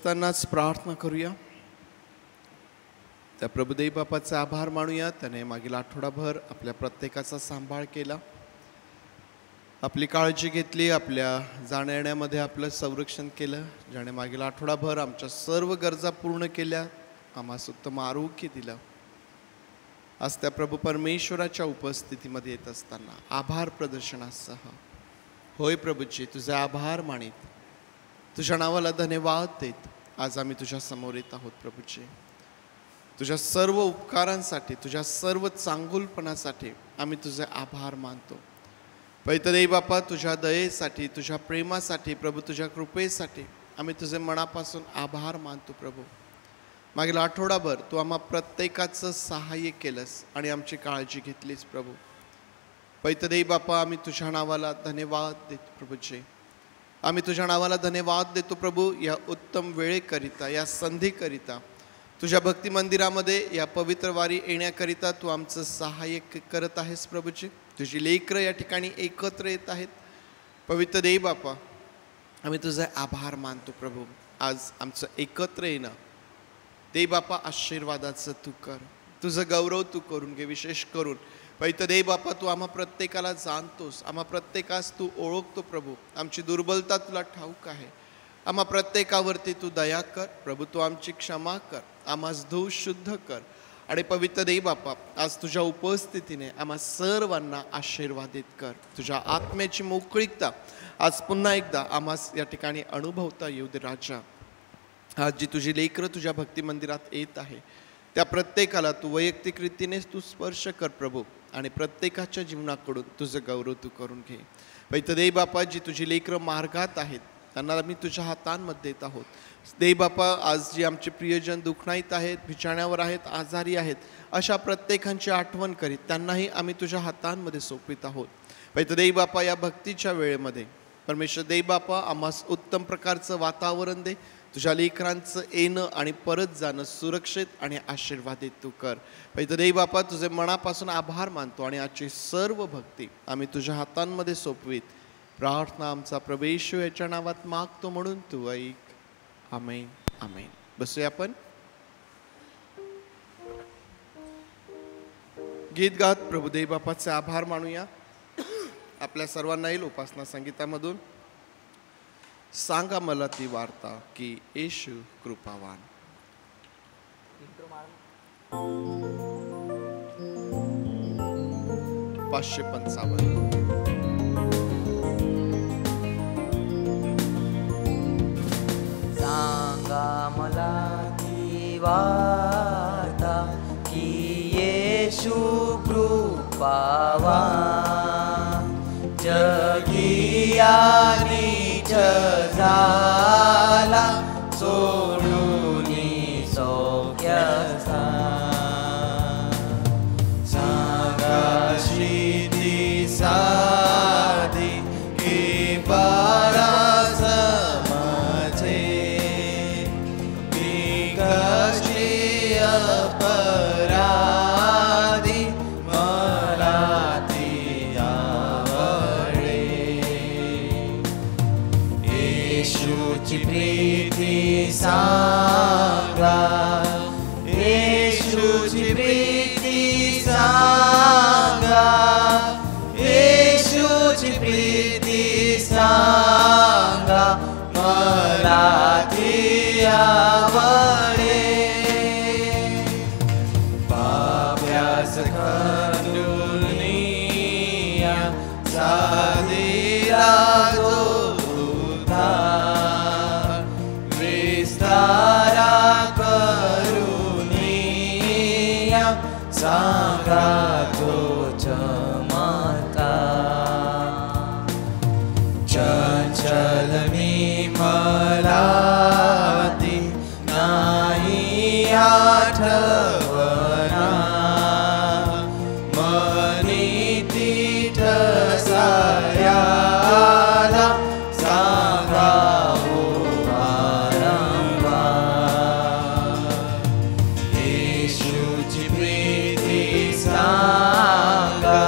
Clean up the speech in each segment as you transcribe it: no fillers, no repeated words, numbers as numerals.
बसतानाच प्रार्थना करूया. त्या प्रभुदेव बापाचे आभार मानूया. त्याने मागील आठवडाभर आपल्या प्रत्येकाचा सांभाळ केला, आपली काळजी घेतली, आपल्या जाण्या येण्यामध्ये आपलं संरक्षण केलं. ज्याने मागील आठवडाभर आमच्या सर्व गरजा पूर्ण केल्या, आम्हास उत्तम आरोग्य दिलं. आज त्या प्रभू परमेश्वराच्या उपस्थितीमध्ये येत असताना आभार प्रदर्शनासह होय प्रभूजी तुझे आभार मानित, तुझ्या नावाला धन्यवाद देत आज आम्ही तुझ्या समोर येत आहोत. प्रभूजी तुझ्या सर्व उपकारांसाठी, तुझ्या सर्व चांगुलपणासाठी आम्ही तुझे आभार मानतो. पैतदेव बापा, तुझ्या दयेसाठी, तुझ्या प्रेमासाठी, प्रभू तुझ्या कृपेसाठी आम्ही तुझे मनापासून आभार मानतो. प्रभू मागील आठवडाभर तू आम्हा प्रत्येकाचं सहाय्य केलंस आणि आमची काळजी घेतलीस. प्रभू पैतदेव बापा, आम्ही तुझ्या नावाला धन्यवाद देतो. प्रभूजी आम्ही तुझ्या नावाला धन्यवाद देतो. प्रभू या उत्तम वेळेकरिता, या संधीकरिता, तुझ्या भक्ती मंदिरामध्ये या पवित्र वारी येण्याकरिता तू आमचं सहाय्य करत आहेस. प्रभूजी तुझी लेकरं या ठिकाणी एकत्र येत आहेत. पवित्र देव बापा, आम्ही तुझे आभार मानतो. प्रभू आज आमचं एकत्र येणं देव बापा आशीर्वादाचं तू कर, तुझं गौरव तू करून घे. विशेष करून पवित्र देव बापा, तू आम्हा प्रत्येकाला जाणतोस, आम्हा प्रत्येकास तू ओळखतो. प्रभू आमची दुर्बलता तुला ठाऊक आहे. आम्हा प्रत्येकावरती तू दया कर. प्रभू तू आमची क्षमा कर, आम्हास धुव शुद्ध कर. आणि पवित्र देव बापा, आज तुझ्या उपस्थितीने आम्हा सर्वांना आशीर्वादित कर. तुझ्या आत्म्याची मोकळीकता आज पुन्हा एकदा आम्हास या ठिकाणी अनुभवता येऊ दे. राजा आज जी तुझी लेकरं तुझ्या भक्ती मंदिरात येत आहे त्या प्रत्येकाला तू वैयक्तिक रीतीने तू स्पर्श कर. प्रभू आणि प्रत्येकाच्या जीवनाकडून तुझं गौरव तू करून घे. पवित्र देव बापा, जी तुझी लेकरं मार्गात आहेत त्यांना आम्ही तुझ्या हातांमध्ये येत आहोत. देव बापा, आज जी आमचे प्रियजन दुखणाईत आहेत, बिछाण्यावर आहेत, आजारी आहेत, अशा प्रत्येकांची आठवण करीत त्यांनाही आम्ही तुझ्या हातांमध्ये सोपवित आहोत. पवित्र देव बापा, या भक्तीच्या वेळेमध्ये परमेश्वर देव बापा आम्हास उत्तम प्रकारचं वातावरण दे. तुझ्या लेकरांचं येणं आणि परत जाणं सुरक्षित आणि आशीर्वादित तू कर. पवित्र देव बापा, तुझे मनापासून आभार मानतो आणि आजची सर्व भक्ती आम्ही तुझ्या हातांमध्ये सोपवीत. प्रार्थना आमचा प्रभू येशू याच्या नावात मागतो म्हणून तू ऐक. आमेन आमेन. बसूया आपण. गीत गात प्रभुदेव बापाचे आभार मानूया. आपल्या सर्वांना येईल उपासना संगीतामधून सांगा मला ती वार्ता की येशू कृपावान. 555. सांगा मला ती वार्ता की येशू कृपावान, जगिया नीच झाला सोडून सौख्य सांगा श्रीती साधी की पारास माझे मी कशी अपराधी मला ती आवडे. येशूची प्रीती सांगा, येशूची प्रीती सांगा, येशूची प्रीती सांगा, मला ती आवडे. पाप्यास खंडुनिया साधीला जो उद्धार, विस्तारा करुनिया सांगा तो चमत्कार. चंचल मी मला ती नाही आठवना, मनी ती ठसायाला सांगा हो वारंवार. येशूची प्रीती सांगा,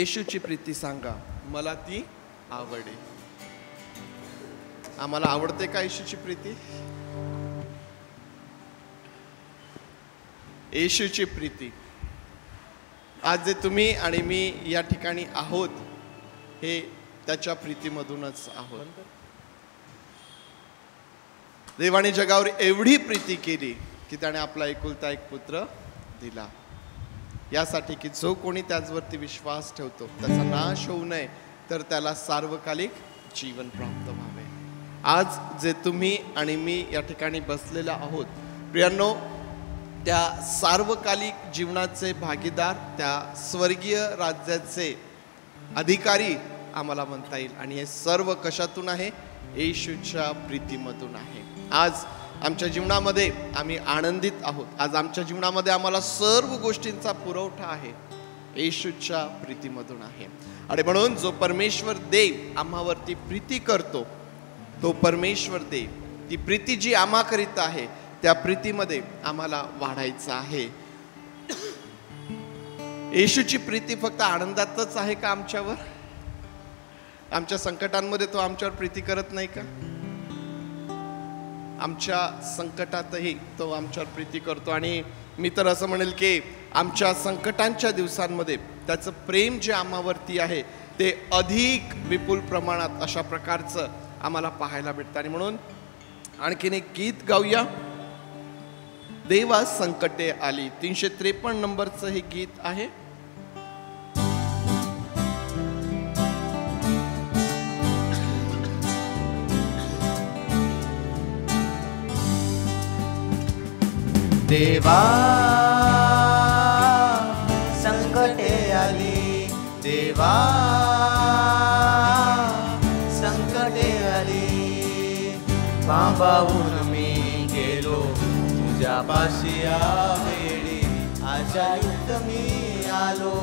येशूची प्रीती सांगा, मला ती आवडे. आम्हाला आवडते का येशूची प्रीती? येशूची प्रीती. आज जे तुम्ही आणि मी या ठिकाणी आहोत हे त्याच्या प्रीतीमधूनच आहोत. देवाने जगावर एवढी प्रीती केली की त्याने आपला एकुलता एक पुत्र दिला, यासाठी की जो कोणी त्याचवरती विश्वास ठेवतो त्याचा नाश होऊ नये, तर त्याला सार्वकालिक जीवन प्राप्त व्हावे. आज जे तुम्ही आणि मी या ठिकाणी बसलेला आहोत प्रियांनो, त्या सार्वकालिक जीवनाचे भागीदार, त्या स्वर्गीय राज्याचे अधिकारी आम्हाला म्हणता येईल. आणि हे सर्व कशातून आहे? येशूच्या प्रीतीमधून आहे. आज आमच्या जीवनामध्ये आम्ही आनंदित आहोत. आज आमच्या जीवनामध्ये आम्हाला सर्व गोष्टींचा पुरवठा आहे, येशूच्या प्रीतीमधून आहे. आणि म्हणून जो परमेश्वर देव आम्हावरती प्रीती करतो, तो परमेश्वर देव, ती प्रीती जी आम्हाकरिता आहे त्या प्रीतीमध्ये आम्हाला वाढायचं आहे. येशूची प्रीती फक्त आनंदातच आहे का आमच्यावर? आमच्या संकटांमध्ये तो आमच्यावर प्रीती करत नाही का? आमच्या संकटातही तो आमच्यावर प्रीती करतो. आणि मी तर असं म्हणेल की आमच्या संकटांच्या दिवसांमध्ये त्याचं प्रेम जे आम्हावरती आहे ते अधिक विपुल प्रमाणात अशा प्रकारचं आम्हाला पाहायला भेटतं. आणि म्हणून आणखीन एक गीत गाऊया, देवा संकटे आली. 353 नंबरचं हे गीत आहे. देवा संकटे आली, देवा संकटे आली, पापाहून मी गेलो तुझ्या पाशी आवेळी, आशायुक्त मी आलो.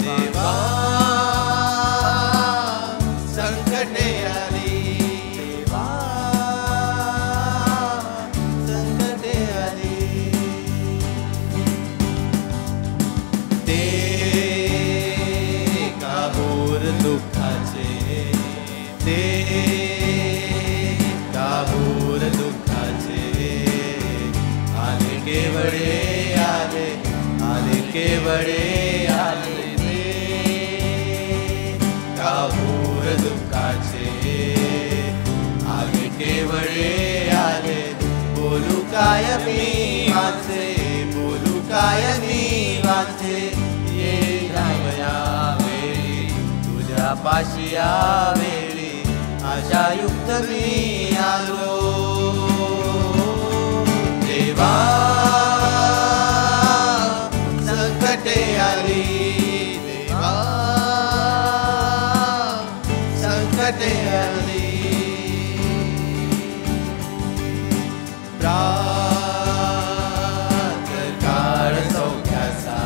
देवा संकटे आली, देवा संकटे आली, ते काबूर दुःखाचे, ते काबूर दुःखाचे आले केवळे आले, आले केवळे आले, काबूर दुःखाचे आले केवळे आले. बोलू काय मी वाचे, बोलू काय मी वाचे, ये रामया वेळी तुझ्या पाशी यावेळी, आशायुक्त मी आलो. देवा संकटे आली, देवा संकटे आली, काळ सौख्याचा,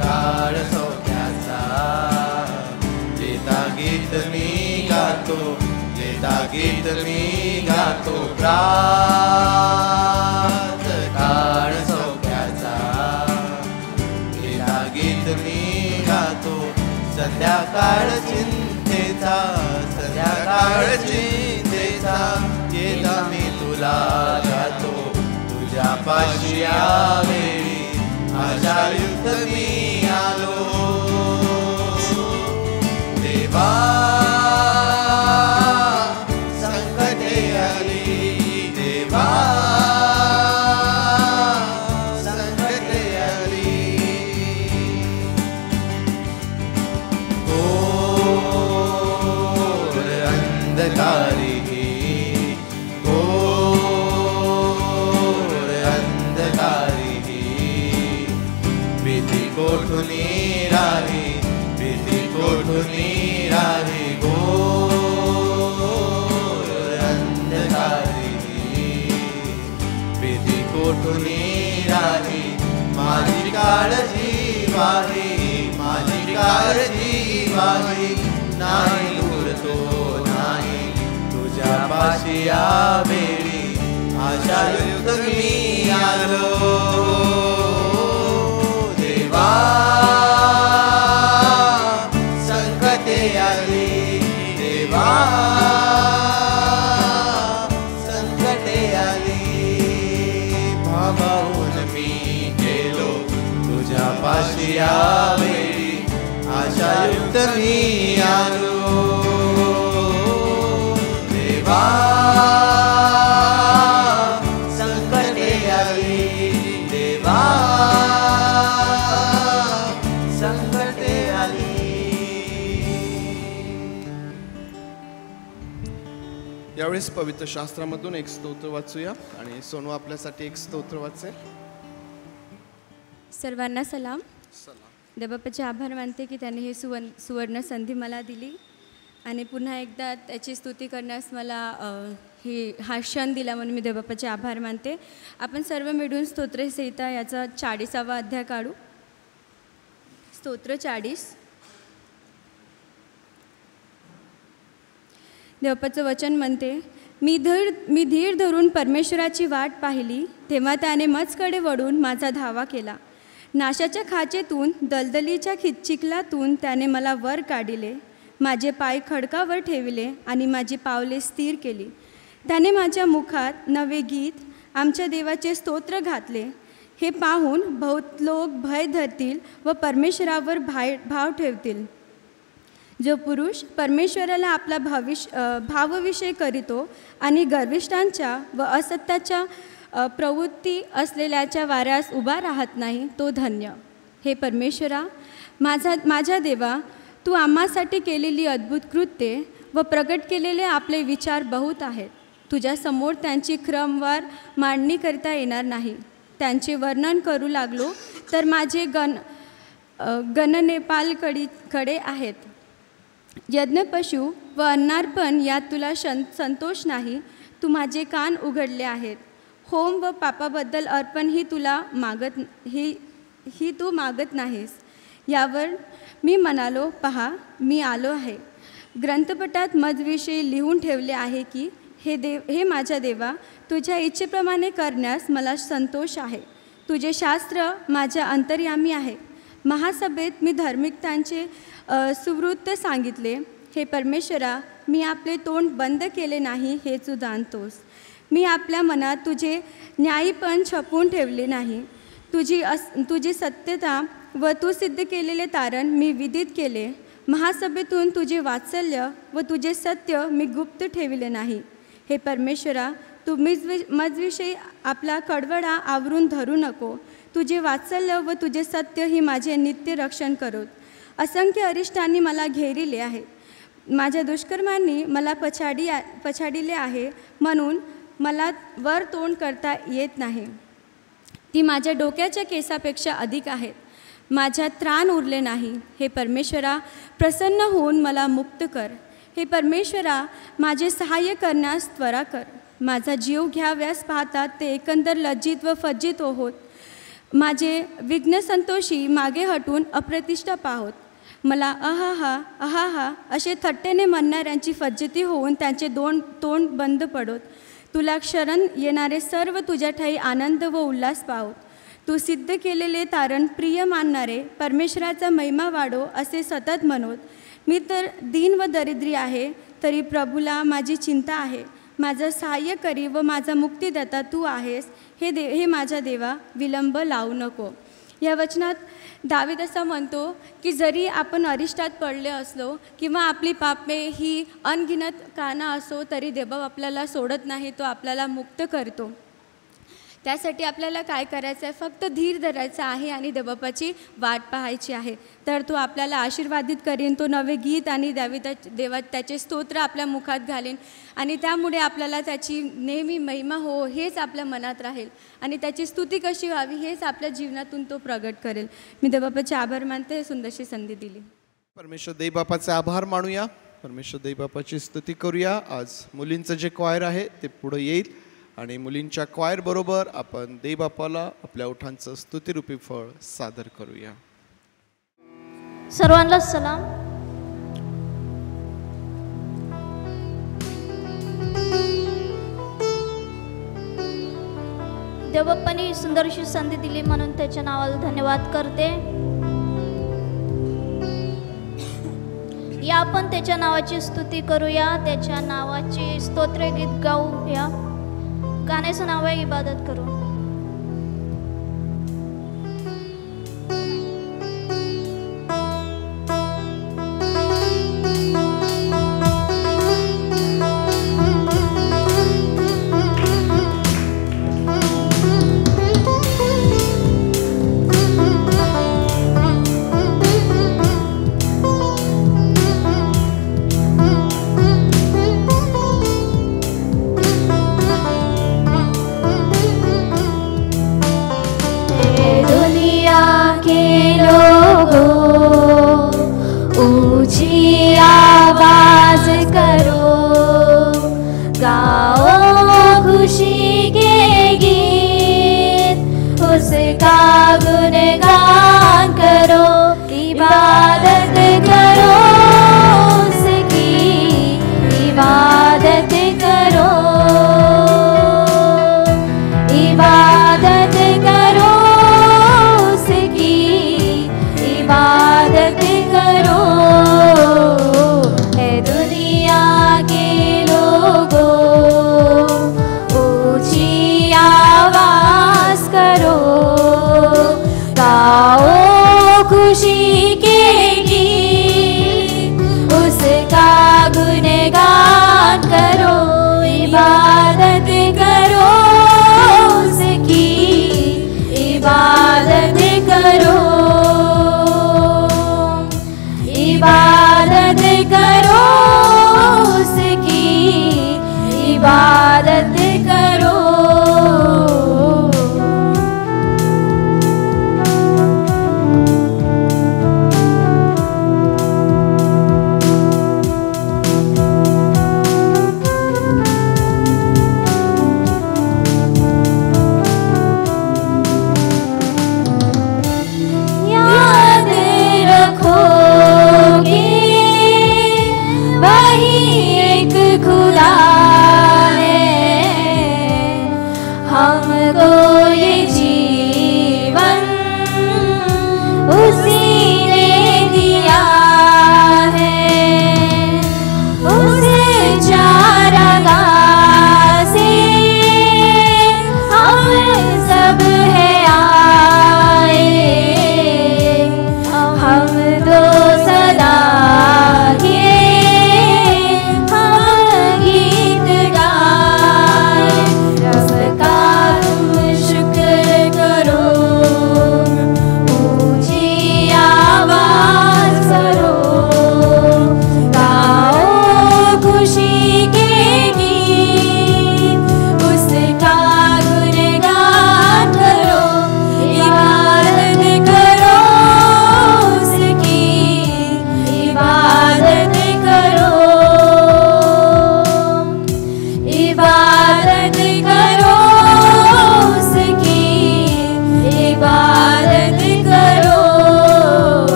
काळ सौख्याचा, जेता गीत मी गातो, जेता गीत मी गातो, काळ सौख्याचा, जेता गीत मी गातो. संध्याकाळ चिंतेचा, संध्याकाळ चिंतेचा, येता मी तुला गातो, तुझ्या पाशी यावेळी, आशायुक्त मी आलो. देवा संकटे आली, देवा संकटे आली, घोर अंधकारी, घोर अंधकारी, भीती कोठुनी राही, भीती कोठुनी राही, घोर अंधकारी, भीती कोठुनी राही. माझी काळजी वाही, माझी काळजी वाही, नाही उरतो नाही तुझ्या पाशी यावेळी, आशायुक्त मी आलो. आली देवा संकटे आली भावाहून मी गेलो तुझ्या पाशी यावेळी आशायुक्त मी आलो देवा संकटे आली देवा संकटे आली. यावेळेस पवित्र शास्त्रामधून एक स्तोत्र वाचूया आणि सोनू आपल्यासाठी एक स्तोत्र वाचेल. सर्वांना सलाम. देवबापाचे आभार मानते की त्याने हे सुवर्ण संधी मला दिली आणि पुन्हा एकदा त्याची स्तुती करण्यास मला हा क्षण दिला म्हणून मी देवबापाचे आभार मानते. आपण सर्व मिळून स्तोत्रसंहिता याचा 40वा अध्याय काढू. स्तोत्र 40. देवबापाचं वचन म्हणते, मी धीर धरून परमेश्वराची वाट पाहिली, तेव्हा त्याने मजकडे वळून माझा धावा केला. नाशाच्या खाचेतून दलदलीच्या चिखलातून त्याने मला वर काढिले. माझे पाय खडकावर ठेविले आणि माझी पावले स्थिर केली. त्याने माझ्या मुखात नवे गीत आमच्या देवाचे स्तोत्र घातले. हे पाहून बहुत लोक भय धरतील व परमेश्वरावर भाव ठेवतील. जो पुरुष परमेश्वराला आपला भावविषय करीतो आणि गर्विष्ठांच्या व असत्याच्या प्रवृत्ती असलेल्याच्या वाऱ्यास उभा राहत नाही, तो धन्य. हे परमेश्वरा, माझ्या देवा, तू आम्हासाठी केलेली अद्भुत कृत्ये व प्रगट केलेले आपले विचार बहुत आहेत. तुझ्यासमोर त्यांची क्रमवार मांडणी करता येणार नाही. त्यांचे वर्णन करू लागलो तर माझे गणनेपालकडे आहेत. यज्ञपशु व अन्नार्पण यात तुला संतोष नाही. तू माझे कान उघडले आहेत. होम व पापाबद्दल अर्पण ही तू मागत नाहीस. यावर मी म्हणालो, पहा, मी आलो आहे. ग्रंथपटात मजविषयी लिहून ठेवले आहे की हे माझ्या देवा, तुझ्या इच्छेप्रमाणे करण्यास मला संतोष आहे. तुझे शास्त्र माझ्या अंतर्यामी आहे. महासभेत मी धार्मिकतांचे सुवृत्त सांगितले. हे परमेश्वरा, मी आपले तोंड बंद केले नाही हे तू जाणतोस. मी आपल्या मनात तुझे न्यायीपण छपून ठेवले नाही. तुझी सत्यता व तू सिद्ध केलेले तारण मी विदित केले. महासभेतून तुझे वात्सल्य व तुझे सत्य मी गुप्त ठेविले नाही. हे परमेश्वरा, तू मजविषयी आपला कडवडा आवरून धरू नको. तुझे वात्सल्य व तुझे सत्य ही माझे नित्य रक्षण करोत. असंख्य अरिष्टांनी मला घेरिले आहे. माझ्या दुष्कर्मांनी मला पछाडिले आहे, म्हणून मला वर तोंड करता येत नाही. ती माझ्या डोक्याच्या केसापेक्षा अधिक आहेत. माझ्यात त्राण उरले नाही. हे परमेश्वरा, प्रसन्न होऊन मला मुक्त कर. हे परमेश्वरा, माझे सहाय्य करण्यास त्वरा कर. माझा जीव घ्याव्यास पाहतात ते एकंदर लज्जित व फज्जित होत. माझे विघ्नसंतोषी मागे हटून अप्रतिष्ठा पाहोत. मला अहाहा अहाहा असे थट्टेने म्हणणाऱ्यांची फज्जती होऊन त्यांचे तोंड बंद पडोत. तुला शरण येणारे सर्व तुझ्या ठाई आनंद व उल्हास पाहोत. तू सिद्ध केलेले तारण प्रिय मानणारे परमेश्वराचा महिमा वाढो असे सतत म्हणोत. मी तर दीन व दरिद्री आहे, तरी प्रभूला माझी चिंता आहे. माझं सहाय्य करी व माझा मुक्तिदाता तू आहेस. हे माझ्या देवा, विलंब लावू नको. या वचनात दावीद असा म्हणतो की जरी आपण अरिष्टात पडले असलो किंवा आपली पापे ही अनगिनत काना असो, तरी देव आपल्याला सोडत नाही, तो आपल्याला मुक्त करतो. त्यासाठी आपल्याला काय करायचं आहे? फक्त धीर धरायचा आहे आणि देवबापाची वाट पाहायची आहे. तर तो आपल्याला आशीर्वादित करीन. तो नवे गीत आणि देवा त्याचे स्तोत्र आपल्या मुखात घालेन आणि त्यामुळे आपल्याला त्याची नेहमी महिमा हो हेच आपल्या मनात राहील आणि त्याची स्तुती कशी व्हावी हेच आपल्या जीवनातून तो प्रगट करेल. मी देवबापाचे आभार मानते, हे सुंदरशी संधी दिली. परमेश्वर देवबापाचे आभार मानूया. परमेश्वर देवबापाची स्तुती करूया. आज मुलींचं जे क्वायर आहे ते पुढे येईल आणि मुलींच्या क्वायर बरोबर आपण देवबापाला आपल्या ओठांचं स्तुतिरूपी फळ सादर करूया. सर्वांना सलाम. देवबाप्पांनी सुंदरशी संधी दिली म्हणून त्याच्या नावाला धन्यवाद करते. या आपण त्याच्या नावाची स्तुती करूया, त्याच्या नावाची स्तोत्र गीत गाऊया. गाण्याचं नाव आहे इबादत करू.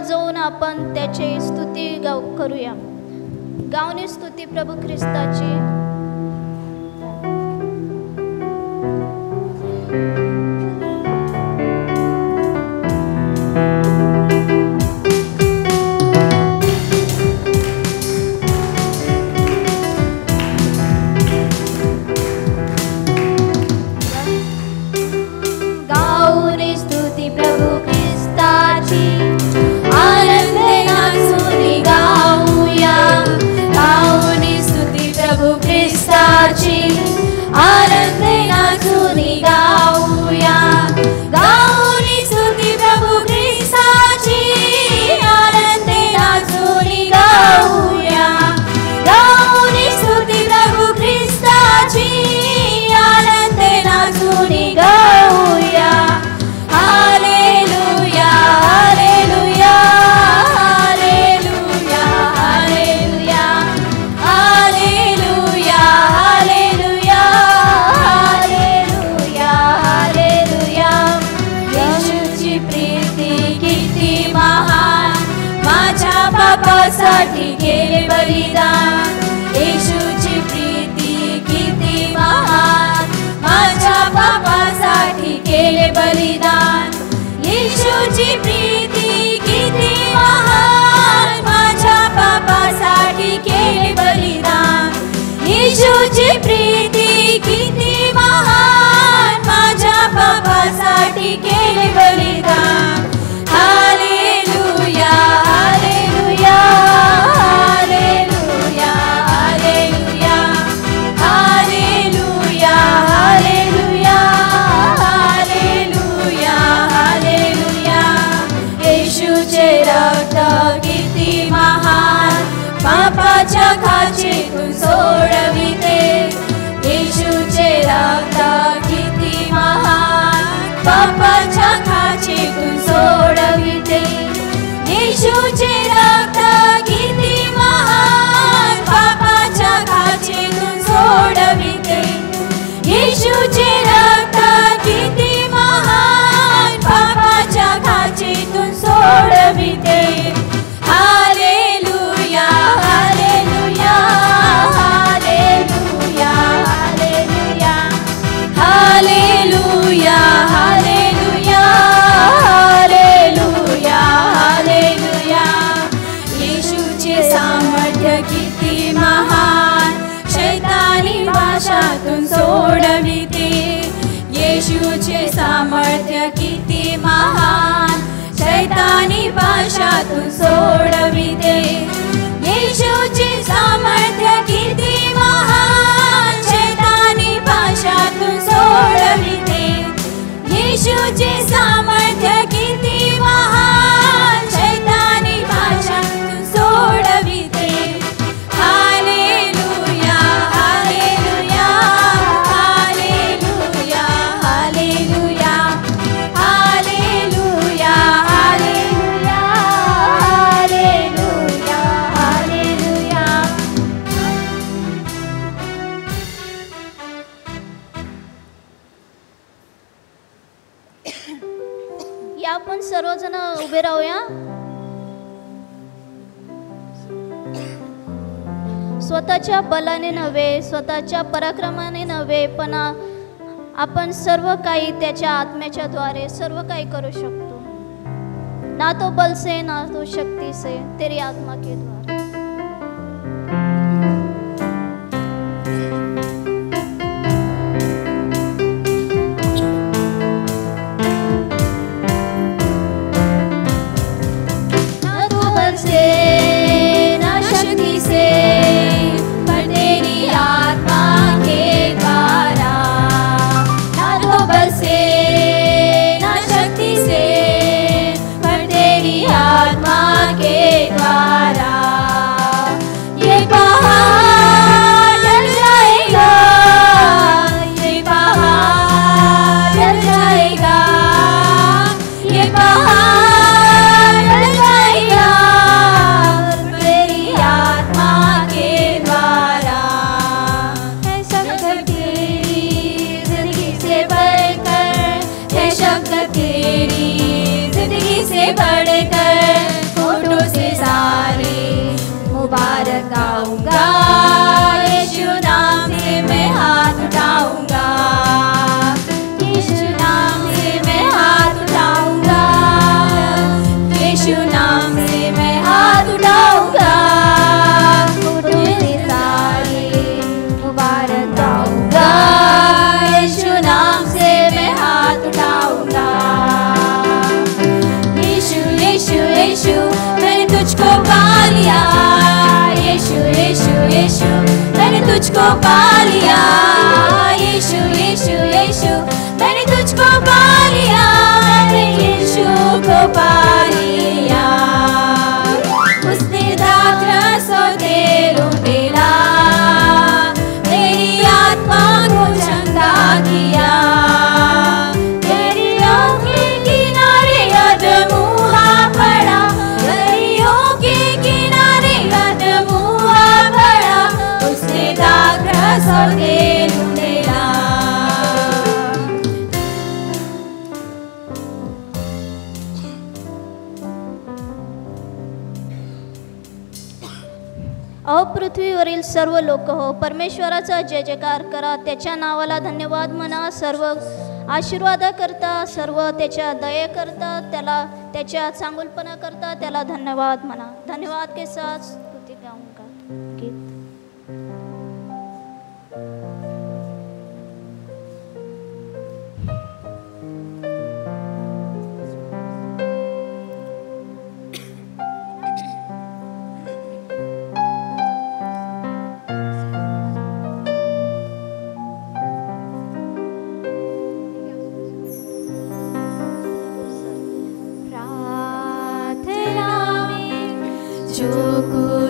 वाजवून आपण त्याची स्तुती करूया. गावनी स्तुती प्रभू ख्रिस्ताची. गाऊनी स्तुती प्रभू ख्रिस्ताची, आनंदे नाचूनी गाऊया. गाऊनी स्तुती प्रभू ख्रिस्ताची, आनंदे नाचूनी गाऊया. गाऊनी स्तुती प्रभू ख्रिस्ताची, आनंदे नाचूनी गाऊया. गाऊनी स्तुती प्रभू ख्रिस्ताची, आनंदे नाचूनी गाऊया. हालेलुया हालेलुया हालेलुया हालेलुया हालेलुया हालेलुया हालेलुया हालेलुया. येशूची प्रीती किती महान, माझ्या पापासाठी केले बलिदान. येशूची प्रीती किती महान, माझ्या पापासाठी केले बलिदान. येशूची प्रीती किती महान, माझ्या पापासाठी केले बलिदान. येशूची प्रीती किती महान, माझ्या पापासाठी केले बलिदान. हालेलुया हालेलुया हालेलुया हालेलुया हालेलुया हालेलुया हालेलुया हालेलुया. येशूचे रक्त किती महान, पापाच्या खाचेतून सोडविते. येशूचे रक्त किती महान, पापाच्या खाचेतून सोडविते. येशूचे रक्त किती महान, पापाच्या खाचेतून सोडविते. येशूचे रक्त किती महान, पापाच्या खाचेतून सोडविते. हालेलुया हालेलुया हालेलुया हालेलुया हालेलुया हालेलुया हालेलुया हालेलुया. येशूचे सामर्थ्य किती महान, शैतानी भाषातून सोडविते. येशूचे सामर्थ्य किती महान, शैतानी भाषातून सोडविते. येशूचे सामर्थ्य किती महान, शैतानी भाषातून सोडविते. येशूचे सामर्थ्य किती महान, शैतानी भाषातून सोडविते. हालेलुया हालेलुया हालेलुया हालेलुया हालेलुया हालेलुया हालेलुया हालेलुया. या आपण सर्वजण उभे राहूया. स्वतःच्या बलाने नव्हे, स्वतःच्या पराक्रमाने नव्हे, पण आपण सर्व काही त्याच्या आत्म्याच्या द्वारे सर्व काही करू शकतो. ना तो बल से ना तो शक्ति से, तेरी आत्मा के द्वारा. ना तो बल से ना शक्ति से, पर तेरी आत्मा के द्वारा. ना तो बल से ना शक्ति से, पर तेरी आत्मा के द्वारा. तुझको पा लिया, यीशु यीशु यीशु मैंने तुझको पा लिया, मैंने यीशु को पा लिया। उसने दाखरसों दे लुटेला, मेरी आत्मा को चंगा किया। दरियों के किनारे अधमुआ पड़ा, दरियों के किनारे अधमुआ पड़ा, उसने दाखरसों दे लुटेला। अहो पृथ्वीवरील सर्व लोक हो, परमेश्वराचा जय जयकार करा, त्याच्या नावाला धन्यवाद म्हणा। सर्व आशीर्वादाकरता, सर्व त्याच्या दयेकरता, त्याला त्याच्या चांगुलपणा करता त्याला धन्यवाद म्हणा। धन्यवाद के साथ स्तुती गाऊन गा गीत। प्रार्थना में जो कुछ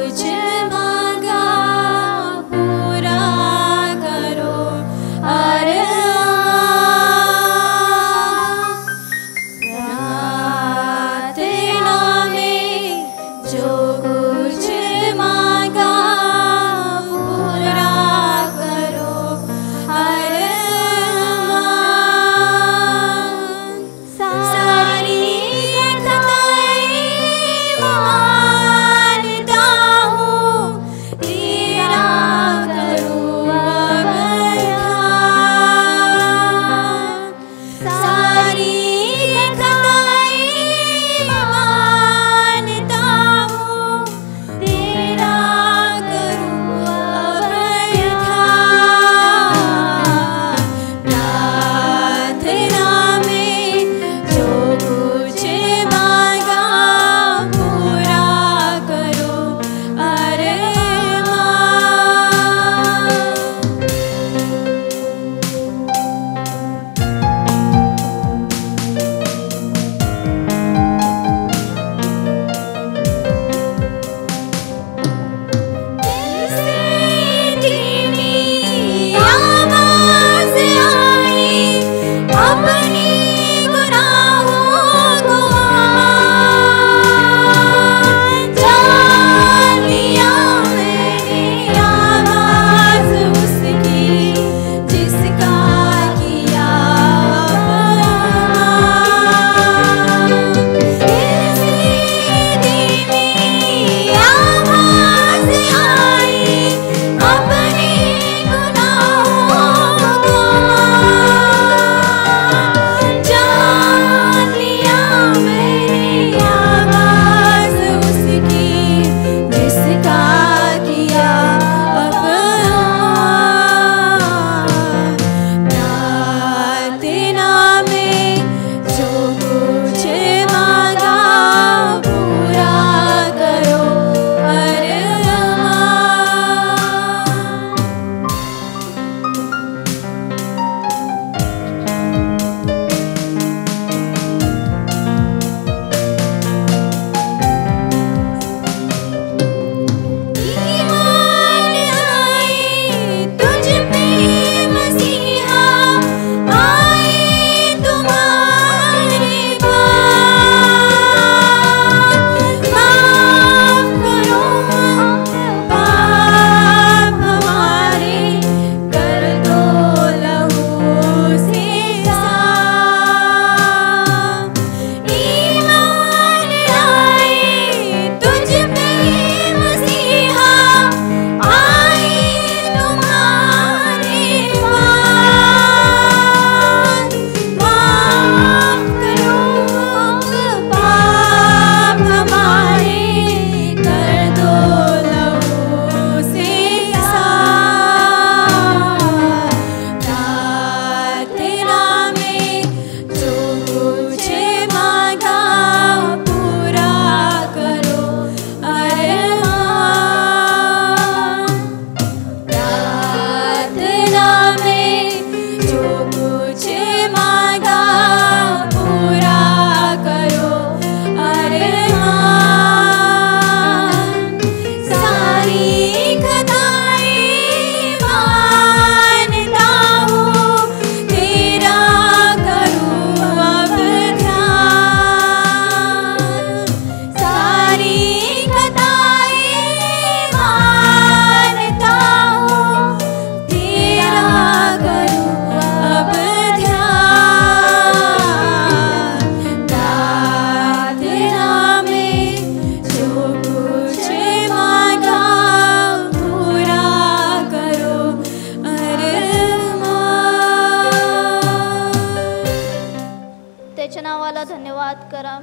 करा,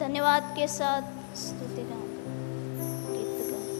धन्यवाद के साथ स्तुति गाओ, गीत गाओ।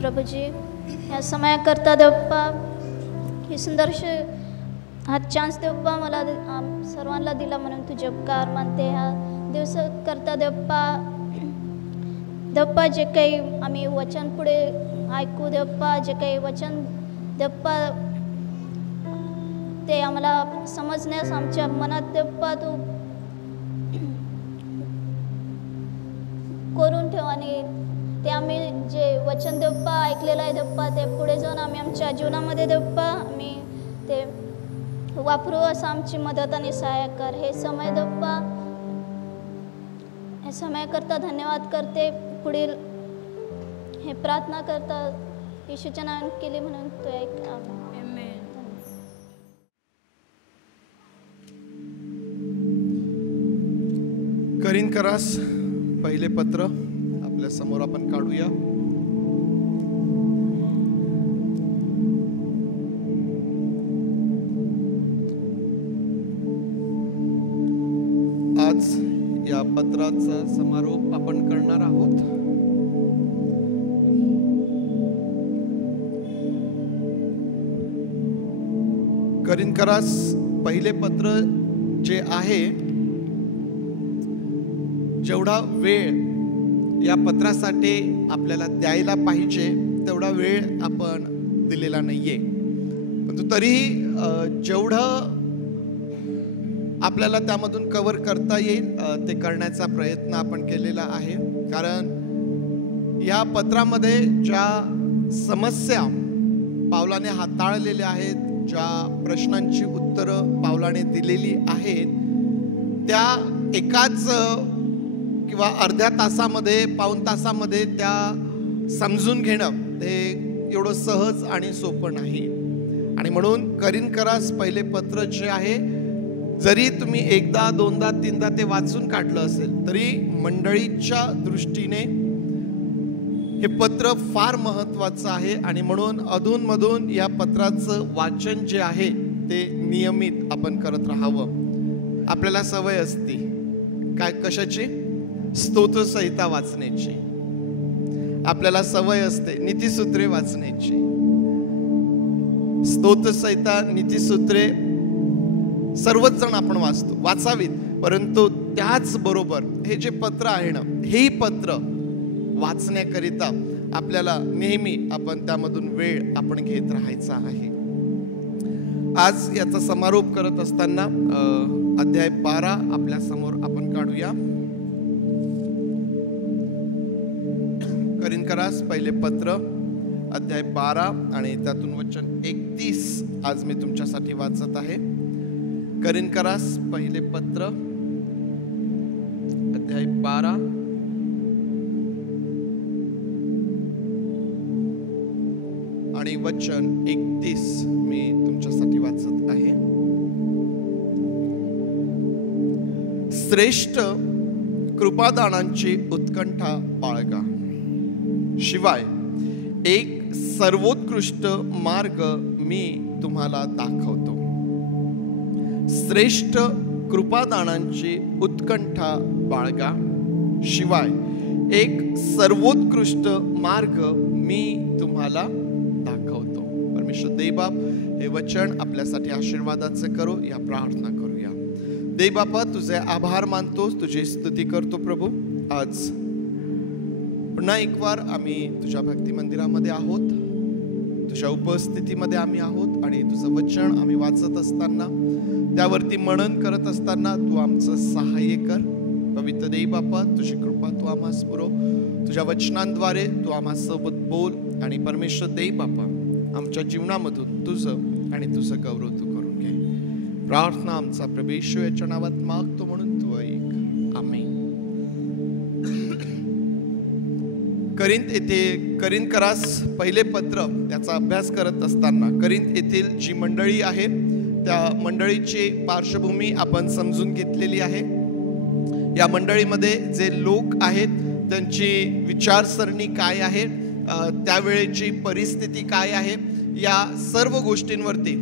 प्रभूजी ह्या समयाकरता देवप्पा ही सुंदरशी हा चान्स देवप्पा मला सर्वांना दिला म्हणून तुझे उपकार मानते. ह्या दिवसाकरता देवप्पा देवप्पा जे काही आम्ही वचन पुढे ऐकू देवप्पा, जे काही वचन देवप्पा ते आम्हाला समजण्यास आमच्या मनात देवप्पा तू ते आम्ही जे वचन देवप्पा ऐकलेलं आहे देवप्पा, ते पुढे जाऊन आम्ही आमच्या जीवनामध्ये देवप्पा आम्ही ते वापरू, असं आमची मदत आणि सहाय्य कर. हे समय देवप्पा, हे समयाकरता धन्यवाद करते. पुढील हे प्रार्थना करता येशूच्या नावाने केली म्हणून तो ऐक. करिन्थकरास पहिले पत्र आपल्या समोर आपण काढूया. आज या पत्राचा समारोप आपण करणार आहोत. करिन्थकरास पहिले पत्र जे आहे, जेवढा वेळ या पत्रासाठी आपल्याला द्यायला पाहिजे तेवढा वेळ आपण दिलेला नाहीये, परंतु तरीही जेवढं आपल्याला त्यामधून कव्हर करता येईल ते करण्याचा प्रयत्न आपण केलेला आहे. कारण या पत्रामध्ये ज्या समस्या पावलाने हाताळलेल्या आहेत, ज्या प्रश्नांची उत्तरं पावलाने दिलेली आहेत, त्या एकाच किंवा अर्ध्या तासामध्ये, पाऊण तासामध्ये त्या समजून घेणं हे एवढं सहज आणि सोपं नाही. आणि म्हणून करिन्थकरास पहिले पत्र जे आहे, जरी तुम्ही एकदा दोनदा तीनदा ते वाचून काढलं असेल तरी मंडळीच्या दृष्टीने हे पत्र फार महत्वाचं आहे. आणि म्हणून अधूनमधून या पत्राचं वाचन जे आहे ते नियमित आपण करत राहावं. आपल्याला सवय असते काय, कशाची? स्तोत्रसंहिता वाचण्याची. आपल्याला सवय असते नीतिसूत्रे वाचण्याची. स्तोत्रसंहिता, नीतिसूत्रे सर्वच जण आपण वाचावीत, परंतु त्याच बरोबर हे जे पत्र आहे ना, हेही पत्र वाचण्याकरिता आपल्याला नेहमी आपण त्यामधून वेळ आपण घेत राहायचा आहे. आज याचा समारोप करत असताना अध्याय 12 आपल्या समोर आपण काढूया. करिन्थकरास पहिले पत्र अध्याय 12 आणि त्यातून वचन 31 आज मी तुमच्यासाठी वाचत आहे. करिन्थकरास पहिले पत्र अध्याय 12 आणि वचन 31 मी तुमच्यासाठी वाचत आहे. श्रेष्ठ कृपादानांची उत्कंठा बाळगा, शिवाय एक सर्वोत्कृष्ट मार्ग मी तुम्हाला दाखवतो. श्रेष्ठ कृपादानांची उत्कंठा बाळगा, शिवाय एक सर्वोत्कृष्ट मार्ग मी तुम्हाला दाखवतो. परमेश्वर देवबाप हे वचन आपल्यासाठी आशीर्वादाचे करो. या प्रार्थना करूया. देवबापा, तुझे आभार मानतोस, तुझी स्तुती करतो प्रभू. आज पुन्हा एक वार आम्ही तुझ्या भक्ती मंदिरामध्ये आहोत, तुझ्या उपस्थितीमध्ये आम्ही आहोत आणि तुझं वचन आम्ही वाचत असताना, त्यावरती मनन करत असताना तू आमचं सहाय्य कर. पवित्र देवबापा, तुझी कृपा तू आम्हास पुरव. तुझ्या वचनांद्वारे तू आम्हासोबत बोल आणि परमेश्वर देवबापा आमच्या जीवनामधून तुझं आणि तुझं गौरव तू करून घे. प्रार्थना आमचा प्रभू येशू याच्या नावात मागतो म्हणून तू ऐक. आमेन. करिन्थकरास पहिले पत्र त्याचा अभ्यास करत असताना करिन्थ येथील जी मंडळी आहे त्या मंडळीची पार्श्वभूमी आपण समजून घेतलेली आहे. या मंडळीमध्ये जे लोक आहेत त्यांची विचारसरणी काय आहे, त्यावेळेची परिस्थिती काय आहे, या सर्व गोष्टींवरती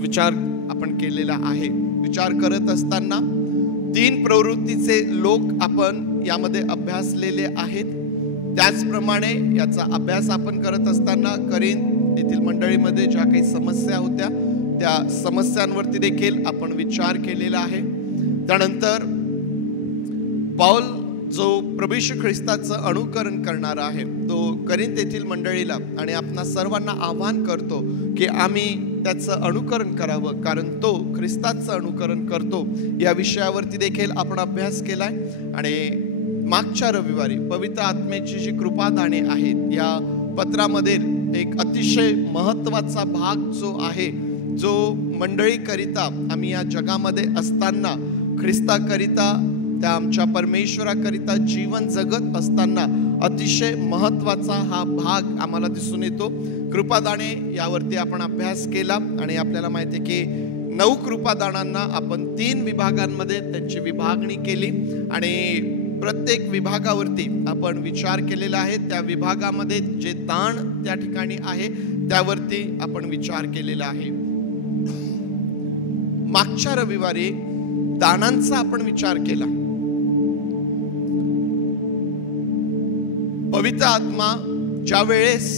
विचार आपण केलेला आहे. विचार करत असताना 3 प्रवृत्तीचे लोक आपण यामध्ये अभ्यासलेले आहेत. त्याचप्रमाणे याचा अभ्यास आपण करत असताना करिन्थ येथील मंडळीमध्ये ज्या काही समस्या होत्या त्या समस्यांवरती देखील आपण विचार केलेला आहे. त्यानंतर पौल जो प्रभू येशू ख्रिस्ताचं अनुकरण करणारा आहे तो करिन्थ येथील मंडळीला आणि आपणा सर्वांना आवाहन करतो की आम्ही त्याचं अनुकरण करावं, कारण तो ख्रिस्ताचं अनुकरण करतो. या विषयावरती देखील आपण अभ्यास केलाय आणि मागच्या रविवारी पवित्र आत्म्याची जी कृपादाने आहेत या पत्रामध्ये एक अतिशय महत्त्वाचा भाग जो आहे, जो मंडळीकरिता आम्ही या जगामध्ये असताना ख्रिस्ताकरिता, त्या आमच्या परमेश्वराकरिता जीवन जगत असताना अतिशय महत्त्वाचा हा भाग आम्हाला दिसून येतो. कृपादाने यावरती आपण अभ्यास केला आणि आपल्याला माहिती आहे की 9 कृपादानांना आपण 3 विभागांमध्ये त्यांची विभागणी केली आणि प्रत्येक विभागावरती आपण विचार केलेला आहे. त्या विभागामध्ये जे दान त्या ठिकाणी आहे त्यावरती आपण विचार केलेला आहे. मागच्या रविवारी दानांचा आपण विचार केला. पवित्र आत्मा ज्या वेळेस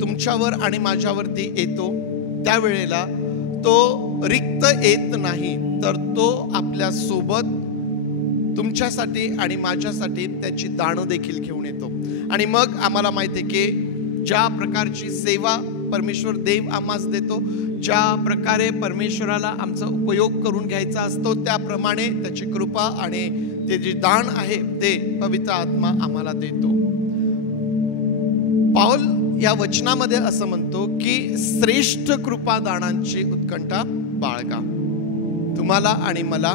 तुमच्यावर आणि माझ्यावरती येतो त्यावेळेला तो रिक्त येत नाही, तर तो आपल्या सोबत तुमच्यासाठी आणि माझ्यासाठी त्याची दाणं देखील घेऊन येतो. आणि मग आम्हाला माहिती आहे की ज्या प्रकारची सेवा परमेश्वर देव आम्हास देतो, ज्या प्रकारे परमेश्वराला आमचा उपयोग करून घ्यायचा असतो, त्याप्रमाणे त्याची कृपा आणि ते जे दान आहे ते पवित्र आत्मा आम्हाला देतो. पाऊल या वचनामध्ये असं म्हणतो की श्रेष्ठ कृपादानांची उत्कंठा बाळगा. तुम्हाला आणि मला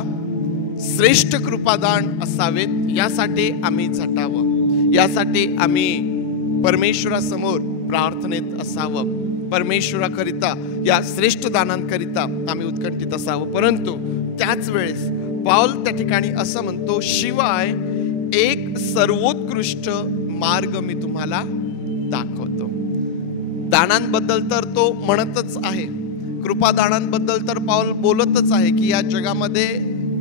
श्रेष्ठ कृपादान असावेत यासाठी आम्ही झटावं, यासाठी आम्ही परमेश्वरासमोर प्रार्थनेत असावं, परमेश्वराकरिता या श्रेष्ठ दानांकरिता आम्ही उत्कंठित असावं. परंतु त्याच वेळेस पाऊल त्या ठिकाणी असं म्हणतो, शिवाय एक सर्वोत्कृष्ट मार्ग मी तुम्हाला दाखवतो. दानांबद्दल तर तो म्हणतच आहे, कृपादानांबद्दल तर पाऊल बोलतच आहे की या जगामध्ये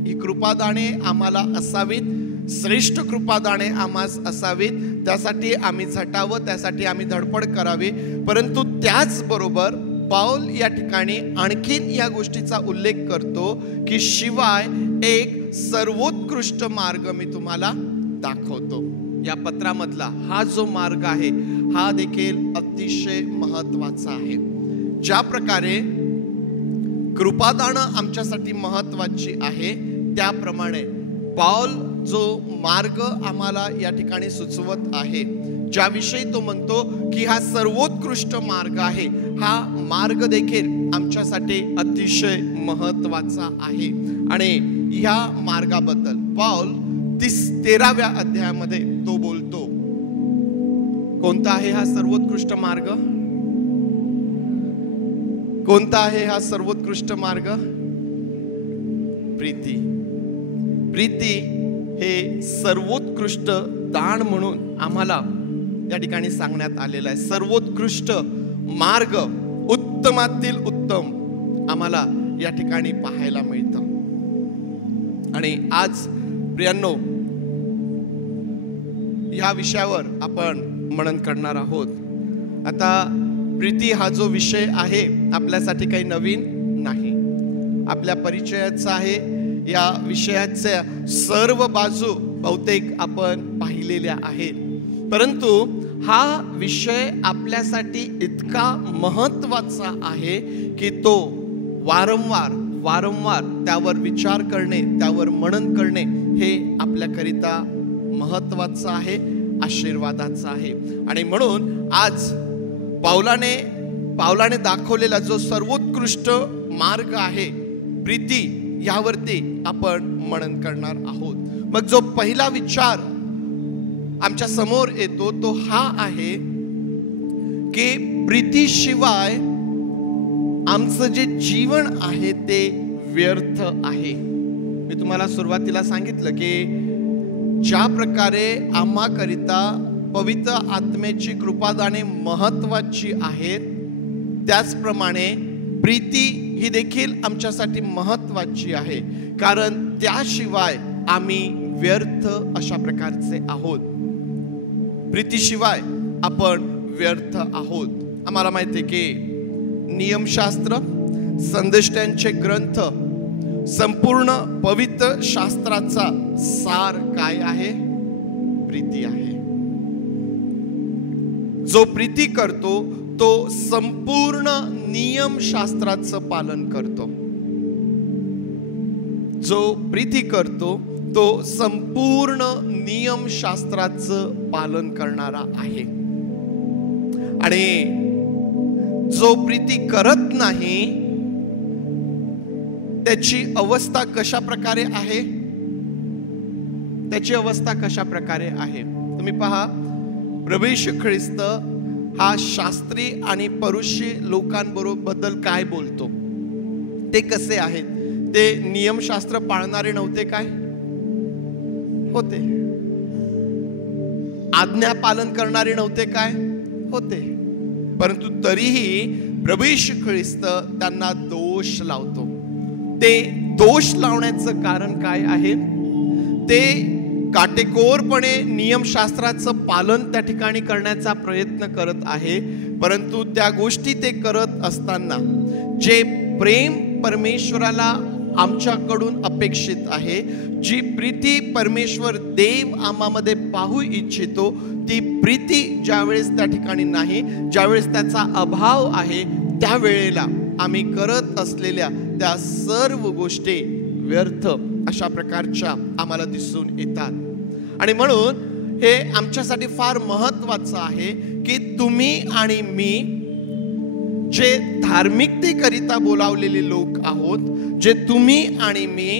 ही कृपादाने आम्हाला असावीत, श्रेष्ठ कृपादाने आम्हास असावीत, त्यासाठी आम्ही झटावं, त्यासाठी आम्ही धडपड करावी. परंतु त्याचबरोबर पाऊल या ठिकाणी आणखीन या गोष्टीचा उल्लेख करतो की शिवाय एक सर्वोत्कृष्ट मार्ग मी तुम्हाला दाखवतो. या पत्रामधला हा जो मार्ग आहे हा देखील अतिशय महत्त्वाचा आहे. ज्या प्रकारे कृपादानं आमच्यासाठी महत्त्वाची आहे त्याप्रमाणे पाऊल जो मार्ग आम्हाला या ठिकाणी सुचवत आहे, ज्याविषयी तो म्हणतो की हा सर्वोत्कृष्ट मार्ग आहे, हा मार्ग देखील आमच्यासाठी अतिशय महत्त्वाचा आहे. आणि ह्या मार्गाबद्दल पाऊल 13व्या अध्यायामध्ये तो बोलतो. कोणता आहे हा सर्वोत्कृष्ट मार्ग? कोणता आहे हा सर्वोत्कृष्ट मार्ग? प्रीती. प्रीती हे सर्वोत्कृष्ट दान म्हणून आम्हाला या ठिकाणी सांगण्यात आलेलं आहे. सर्वोत्कृष्ट मार्ग, उत्तमातील उत्तम आम्हाला या ठिकाणी पाहायला मिळतं. आणि आज प्रियांनो ह्या विषयावर आपण मनन करणार आहोत. आता प्रीती हा जो विषय आहे आपल्यासाठी काही नवीन नाही, आपल्या परिचयाचा आहे. या विषयाच्या सर्व बाजू बहुतेक आपण पाहिलेल्या आहेत, परंतु हा विषय आपल्यासाठी इतका महत्त्वाचा आहे की तो वारंवार त्यावर विचार करणे, त्यावर मनन करणे हे आपल्याकरिता महत्त्वाचं आहे, आशीर्वादाचं आहे. आणि म्हणून आज पावलाने दाखवलेला जो सर्वोत्कृष्ट मार्ग आहे प्रीती, यावरती आपण मनन करणार आहोत. मग जो पहिला विचार आमच्या समोर येतो तो हा आहे की प्रीतीशिवाय आमचं जे जीवन आहे ते व्यर्थ आहे. मी तुम्हाला सुरुवातीला सांगितलं की ज्या प्रकारे आम्हाकरिता पवित्र आत्म्याची कृपादाने महत्त्वाची आहेत, त्याचप्रमाणे प्रीती ही देखील आमच्यासाठी महत्त्वाची आहे, कारण त्याशिवाय आम्ही व्यर्थ अशा प्रकारचे आहोत. प्रीतीशिवाय आपण व्यर्थ आहोत. आम्हाला माहिती आहे की नियमशास्त्र, संदेष्ट्यांचे ग्रंथ, संपूर्ण पवित्र शास्त्राचा सार काय आहे? प्रीती आहे. जो प्रीती करतो तो संपूर्ण नियमशास्त्राचं पालन करतो. जो प्रीती करतो तो संपूर्ण नियमशास्त्राचं पालन करणारा आहे. आणि जो प्रीती करत नाही त्याची अवस्था कशा प्रकारे आहे? त्याची अवस्था कशा प्रकारे आहे? तुम्ही पहा, प्रभू येशू ख्रिस्त हा शास्त्री आणि परुषी लोकांबद्दल काय बोलतो? ते कसे आहेत? ते नियमशास्त्र पाळणारे नव्हते काय? होते. आज्ञा पालन करणारे नव्हते काय? होते. परंतु तरीही प्रभू येशू ख्रिस्त त्यांना दोष लावतो. ते दोष लावण्याचं कारण काय आहे? ते काटेकोरपणे नियमशास्त्राचं पालन त्या ठिकाणी करण्याचा प्रयत्न करत आहे, परंतु त्या गोष्टी ते करत असताना जे प्रेम परमेश्वराला आमच्याकडून अपेक्षित आहे, जी प्रीती परमेश्वर देव आम्हामध्ये पाहू इच्छितो, ती प्रीती ज्यावेळेस त्या ठिकाणी नाही, ज्यावेळेस त्याचा अभाव आहे, त्यावेळेला आम्ही करत असलेल्या त्या सर्व गोष्टी व्यर्थ अशा प्रकारच्या आम्हाला दिसून येतात. आणि म्हणून हे आमच्यासाठी फार महत्वाचं आहे की तुम्ही आणि मी जे धार्मिकतेकरिता बोलावलेले लोक आहोत, जे तुम्ही आणि मी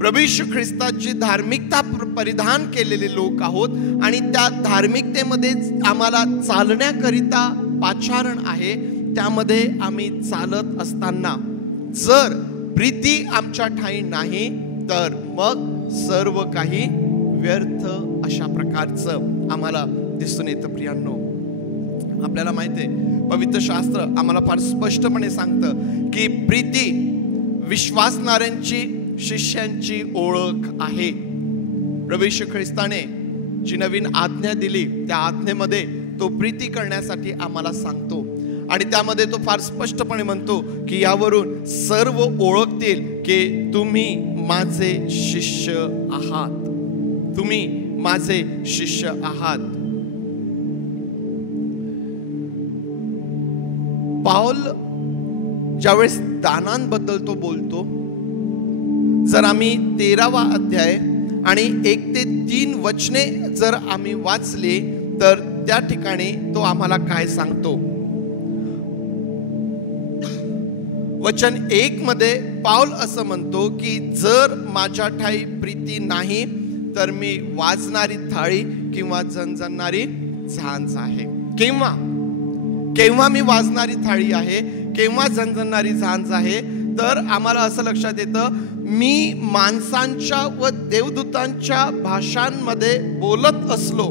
प्रभू येशू ख्रिस्ताची धार्मिकता परिधान केलेले लोक आहोत आणि त्या धार्मिकतेमध्ये आम्हाला चालण्याकरिता पाचारण आहे, त्यामध्ये आम्ही चालत असताना जर प्रीती आमच्या ठाई नाही तर मग सर्व काही व्यर्थ अशा प्रकारचं आम्हाला दिसून येतं. प्रियांनो, आपल्याला माहिती आहे, पवित्र शास्त्र आम्हाला फार स्पष्टपणे सांगतं की प्रीती विश्वासणाऱ्यांची, शिष्यांची ओळख आहे. प्रभू येशू ख्रिस्ताने जी नवीन आज्ञा दिली त्या आज्ञेमध्ये तो प्रीती करण्यासाठी आम्हाला सांगतो आणि त्यामध्ये तो फार स्पष्टपणे म्हणतो की यावरून सर्व ओळखतील की तुम्ही माझे शिष्य आहात. तुम्ही माझे शिष्य आहात. पाऊल ज्यावेळेस दानांबद्दल तो बोलतो, जर आम्ही 13वा अध्याय आणि 1 ते 3 वचने जर आम्ही वाचले तर त्या ठिकाणी तो आम्हाला काय सांगतो? वचन 1 मध्ये पाऊल असं म्हणतो की जर माझ्या ठाई प्रीती नाही तर मी वाजणारी थाळी किंवा झणझणणारी झांज आहे. केव्हा मी वाजणारी थाळी आहे, केव्हा झणझणणारी झांज आहे? तर आम्हाला असं लक्षात येतं, मी माणसांच्या व देवदूतांच्या भाषांमध्ये बोलत असलो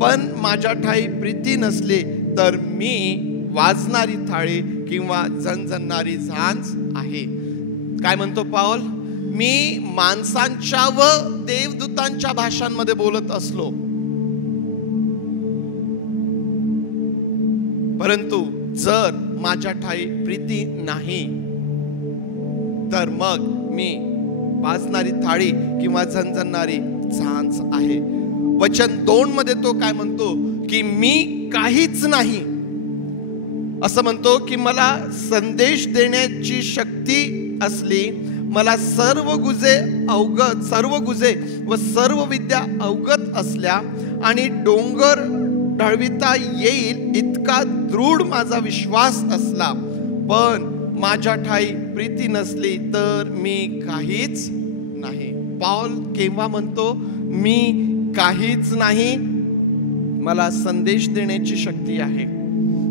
पण माझ्या ठाई प्रीती नसली तर मी वाजणारी थाळी किंवा झणझणणारी झांज आहे. काय म्हणतो पाऊल? मी माणसांच्या व देवदूतांच्या भाषांमध्ये बोलत असलो परंतु जर माझ्या ठाई प्रीती नाही तर मग मी वाजणारी थाळी किंवा झणझणणारी झांज आहे. वचन 2 मध्ये तो काय म्हणतो की मी काहीच नाही असं म्हणतो की मला संदेश देण्याची शक्ती असली, मला सर्व गुजे व सर्व विद्या अवगत असल्या आणि डोंगर ढळविता येईल इतका दृढ माझा विश्वास असला, पण माझ्या ठाई प्रीती नसली तर मी काहीच नाही. पाऊल केव्हा म्हणतो मी काहीच नाही? मला संदेश देण्याची शक्ती आहे,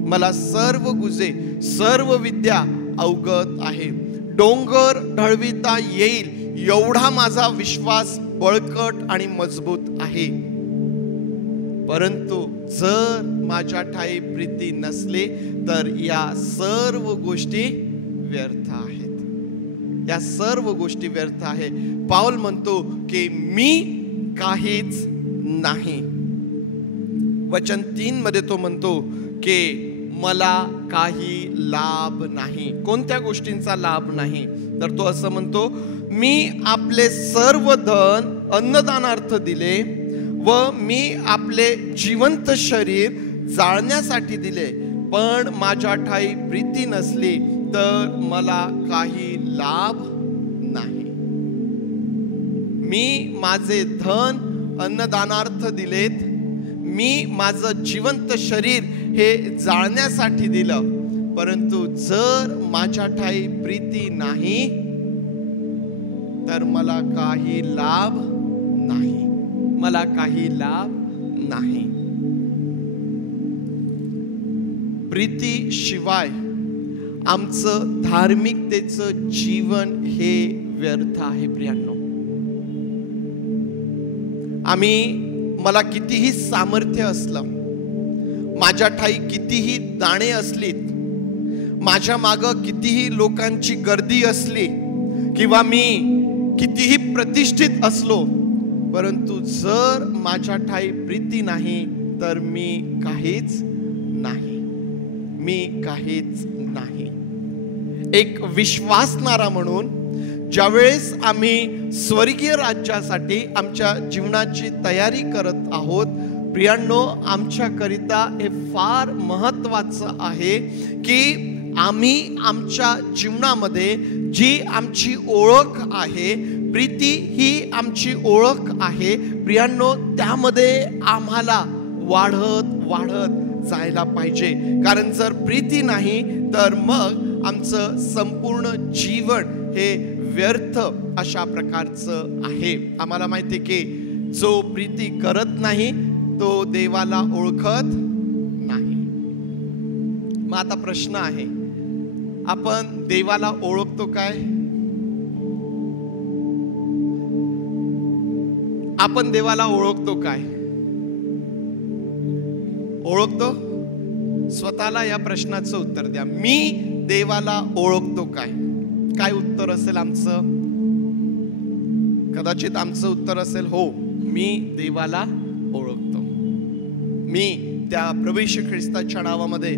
मला सर्व गुजे सर्व विद्या अवगत आहे, डोंगर ढळविता येईल एवढा माझा विश्वास बळकट आणि मजबूत आहे, परंतु जर माझ्या ठाई प्रीती नसली तर या सर्व गोष्टी व्यर्थ आहेत. या सर्व गोष्टी व्यर्थ आहेत. पाऊल म्हणतो की मी काहीच नाही. वचन 3 मध्ये तो म्हणतो की मला काही लाभ नाही. कोणत्या गोष्टींचा लाभ नाही? तर तो असं म्हणतो, मी आपले सर्व धन अन्नदानार्थ दिले व मी आपले जिवंत शरीर जाळण्यासाठी दिले, पण माझ्या ठाई प्रीती नसली तर मला काही लाभ नाही. मी माझे धन अन्नदानार्थ दिलेत, मी माझं जिवंत शरीर हे जाळण्यासाठी दिलं, परंतु जर माझ्या ठाई प्रीती नाही तर मला काही लाभ नाही, मला काही लाभ नाही. प्रीतीशिवाय आमचं धार्मिकतेचं जीवन हे व्यर्थ आहे प्रियांनो. मला कितीही सामर्थ्य असलं, माझ्या ठाई कितीही दाणे असलीत, माझ्या मागं कितीही लोकांची गर्दी असली, किंवा मी कितीही प्रतिष्ठित असलो, परंतु जर माझ्या ठाई प्रीती नाही तर मी काहीच नाही, मी काहीच नाही. एक विश्वासणारा म्हणून ज्यावेळेस आम्ही स्वर्गीय राज्यासाठी आमच्या जीवनाची तयारी करत आहोत, प्रियांनो, आमच्याकरिता हे फार महत्त्वाचं आहे की आम्ही आमच्या जीवनामध्ये जी आमची ओळख आहे, प्रीती ही आमची ओळख आहे प्रियांनो, त्यामध्ये आम्हाला वाढत वाढत जायला पाहिजे. कारण जर प्रीती नाही तर मग आमचं संपूर्ण जीवन हे व्यर्थ अशा प्रकारचं आहे. आम्हाला माहिती आहे की जो प्रीती करत नाही तो देवाला ओळखत नाही. मग आता प्रश्न आहे, आपण देवाला ओळखतो काय? आपण देवाला ओळखतो काय? ओळखतो? स्वतःला या प्रश्नाचं उत्तर द्या. मी देवाला ओळखतो काय? काय उत्तर असेल आमचं? कदाचित आमचं उत्तर असेल, हो, मी देवाला ओळखतो. मी त्या प्रभू येशू ख्रिस्ताच्या नावामध्ये,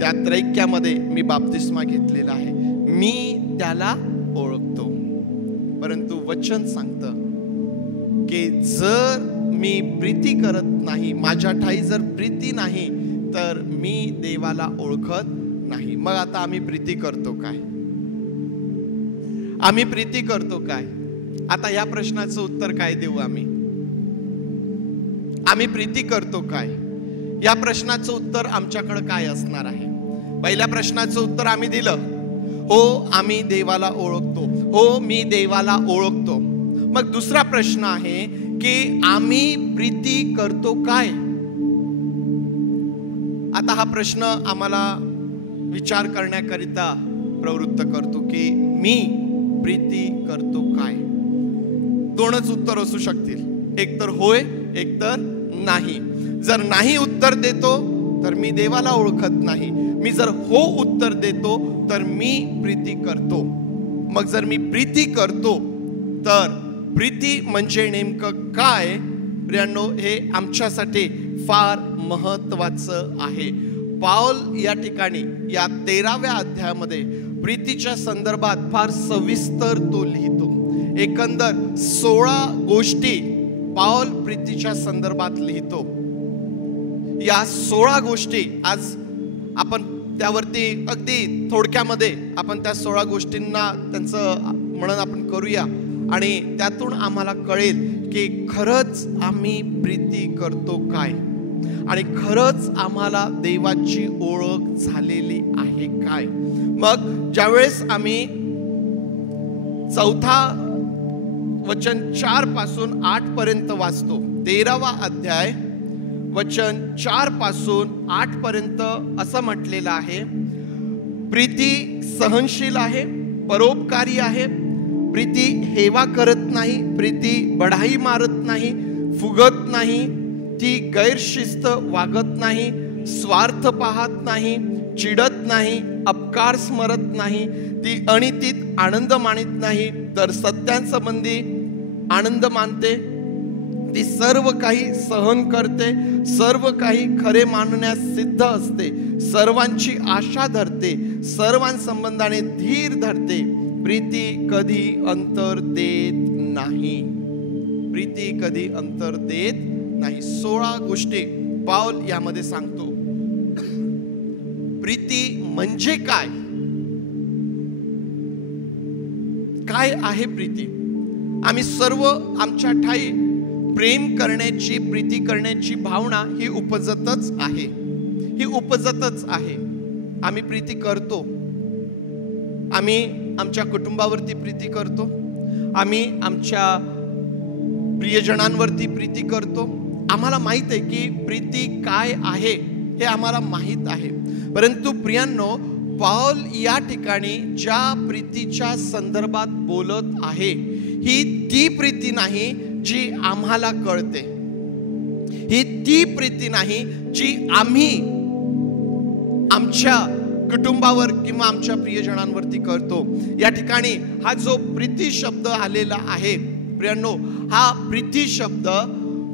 त्या त्रैक्यामध्ये मी बाप्तिस्मा घेतलेला आहे, मी त्याला ओळखतो. परंतु वचन सांगतं की जर मी प्रीती करत नाही, माझ्या ठाई जर प्रीती नाही तर मी देवाला ओळखत नाही. मग आता आम्ही प्रीती करतो काय? आम्ही प्रीती करतो काय? आता या प्रश्नाचं उत्तर काय देऊ आम्ही? आम्ही प्रीती करतो काय? या प्रश्नाचं उत्तर आमच्याकडे काय असणार आहे? पहिल्या प्रश्नाचं उत्तर आम्ही दिलं, हो आम्ही देवाला ओळखतो, हो मी देवाला ओळखतो. मग दुसरा प्रश्न आहे की आम्ही प्रीती करतो काय? आता हा प्रश्न आम्हाला विचार करण्याकरिता प्रवृत्त करतो की मी प्रीती करतो काय? दोनच उत्तर असू शकतील, एक तर होय, एक तर नाही. जर नाही उत्तर देतो तर मी देवाला ओळखत नाही. मी जर हो उत्तर देतो तर मी प्रीती करतो. मग जर मी प्रीती करतो तर प्रीती म्हणजे नेमकं काय प्रियांनो, हे आमच्यासाठी फार महत्त्वाचं आहे. पाऊल या ठिकाणी या 13व्या अध्यायामध्ये प्रीतीच्या संदर्भात फार सविस्तर तो लिहितो. एकंदर 16 गोष्टी पाऊल प्रीतीच्या संदर्भात लिहितो. या 16 गोष्टी आज आपण त्यावरती अगदी थोडक्यामध्ये आपण त्या 16 गोष्टींना त्यांचं म्हणून आपण करूया आणि त्यातून आम्हाला कळेल की खरंच आम्ही प्रीती करतो काय आणि खरंच आम्हाला देवाची ओळख झालेली आहे काय. मग ज्यावेळेस आम्ही 4 वचन 4 पासून 8 पर्यंत वाचतो, 13वा अध्याय वचन 4 पासून 8 पर्यंत असं म्हटलेलं आहे, प्रीती सहनशील आहे, परोपकारी आहे, प्रीती हेवा करत नाही, प्रीती बढाई मारत नाही, फुगत नाही, ती गैरशिस्त वागत नाही, स्वार्थ पाहत नाही, चिडत नाही, अपकार स्मरत नाही, ती अनितीत आनंद मानित नाही, तर सत्यांसंबंधी आनंद मानते, ती सर्व काही सहन करते, सर्व काही खरे मानण्यास सिद्ध असते, सर्वांची आशा धरते, सर्वांसंबंधाने धीर धरते, प्रीती कधी अंतर देत नाही, प्रीती कधी अंतर देत नाही. 16 गोष्टी पाऊल यामध्ये सांगतो. प्रीती म्हणजे काय? काय आहे प्रीती? आम्ही सर्व आमच्या ठाई प्रेम करण्याची, प्रीती करण्याची भावना ही उपजतच आहे, ही उपजतच आहे. आम्ही प्रीती करतो, आम्ही आमच्या कुटुंबावरती प्रीती करतो, आम्ही आमच्या प्रियजनांवरती प्रीती करतो. आम्हाला माहित आहे की प्रीती काय आहे, हे आम्हाला माहित आहे. परंतु प्रियांनो, पौल या ठिकाणी ज्या प्रीतीच्या संदर्भात बोलत आहे ही ती प्रीती नाही जी आम्हाला कळते, ही ती प्रीती नाही जी आम्ही आमच्या कुटुंबावर किंवा आमच्या प्रियजनांवरती करतो. या ठिकाणी हा जो प्रीती शब्द आलेला आहे प्रियांनो, हा प्रीती शब्द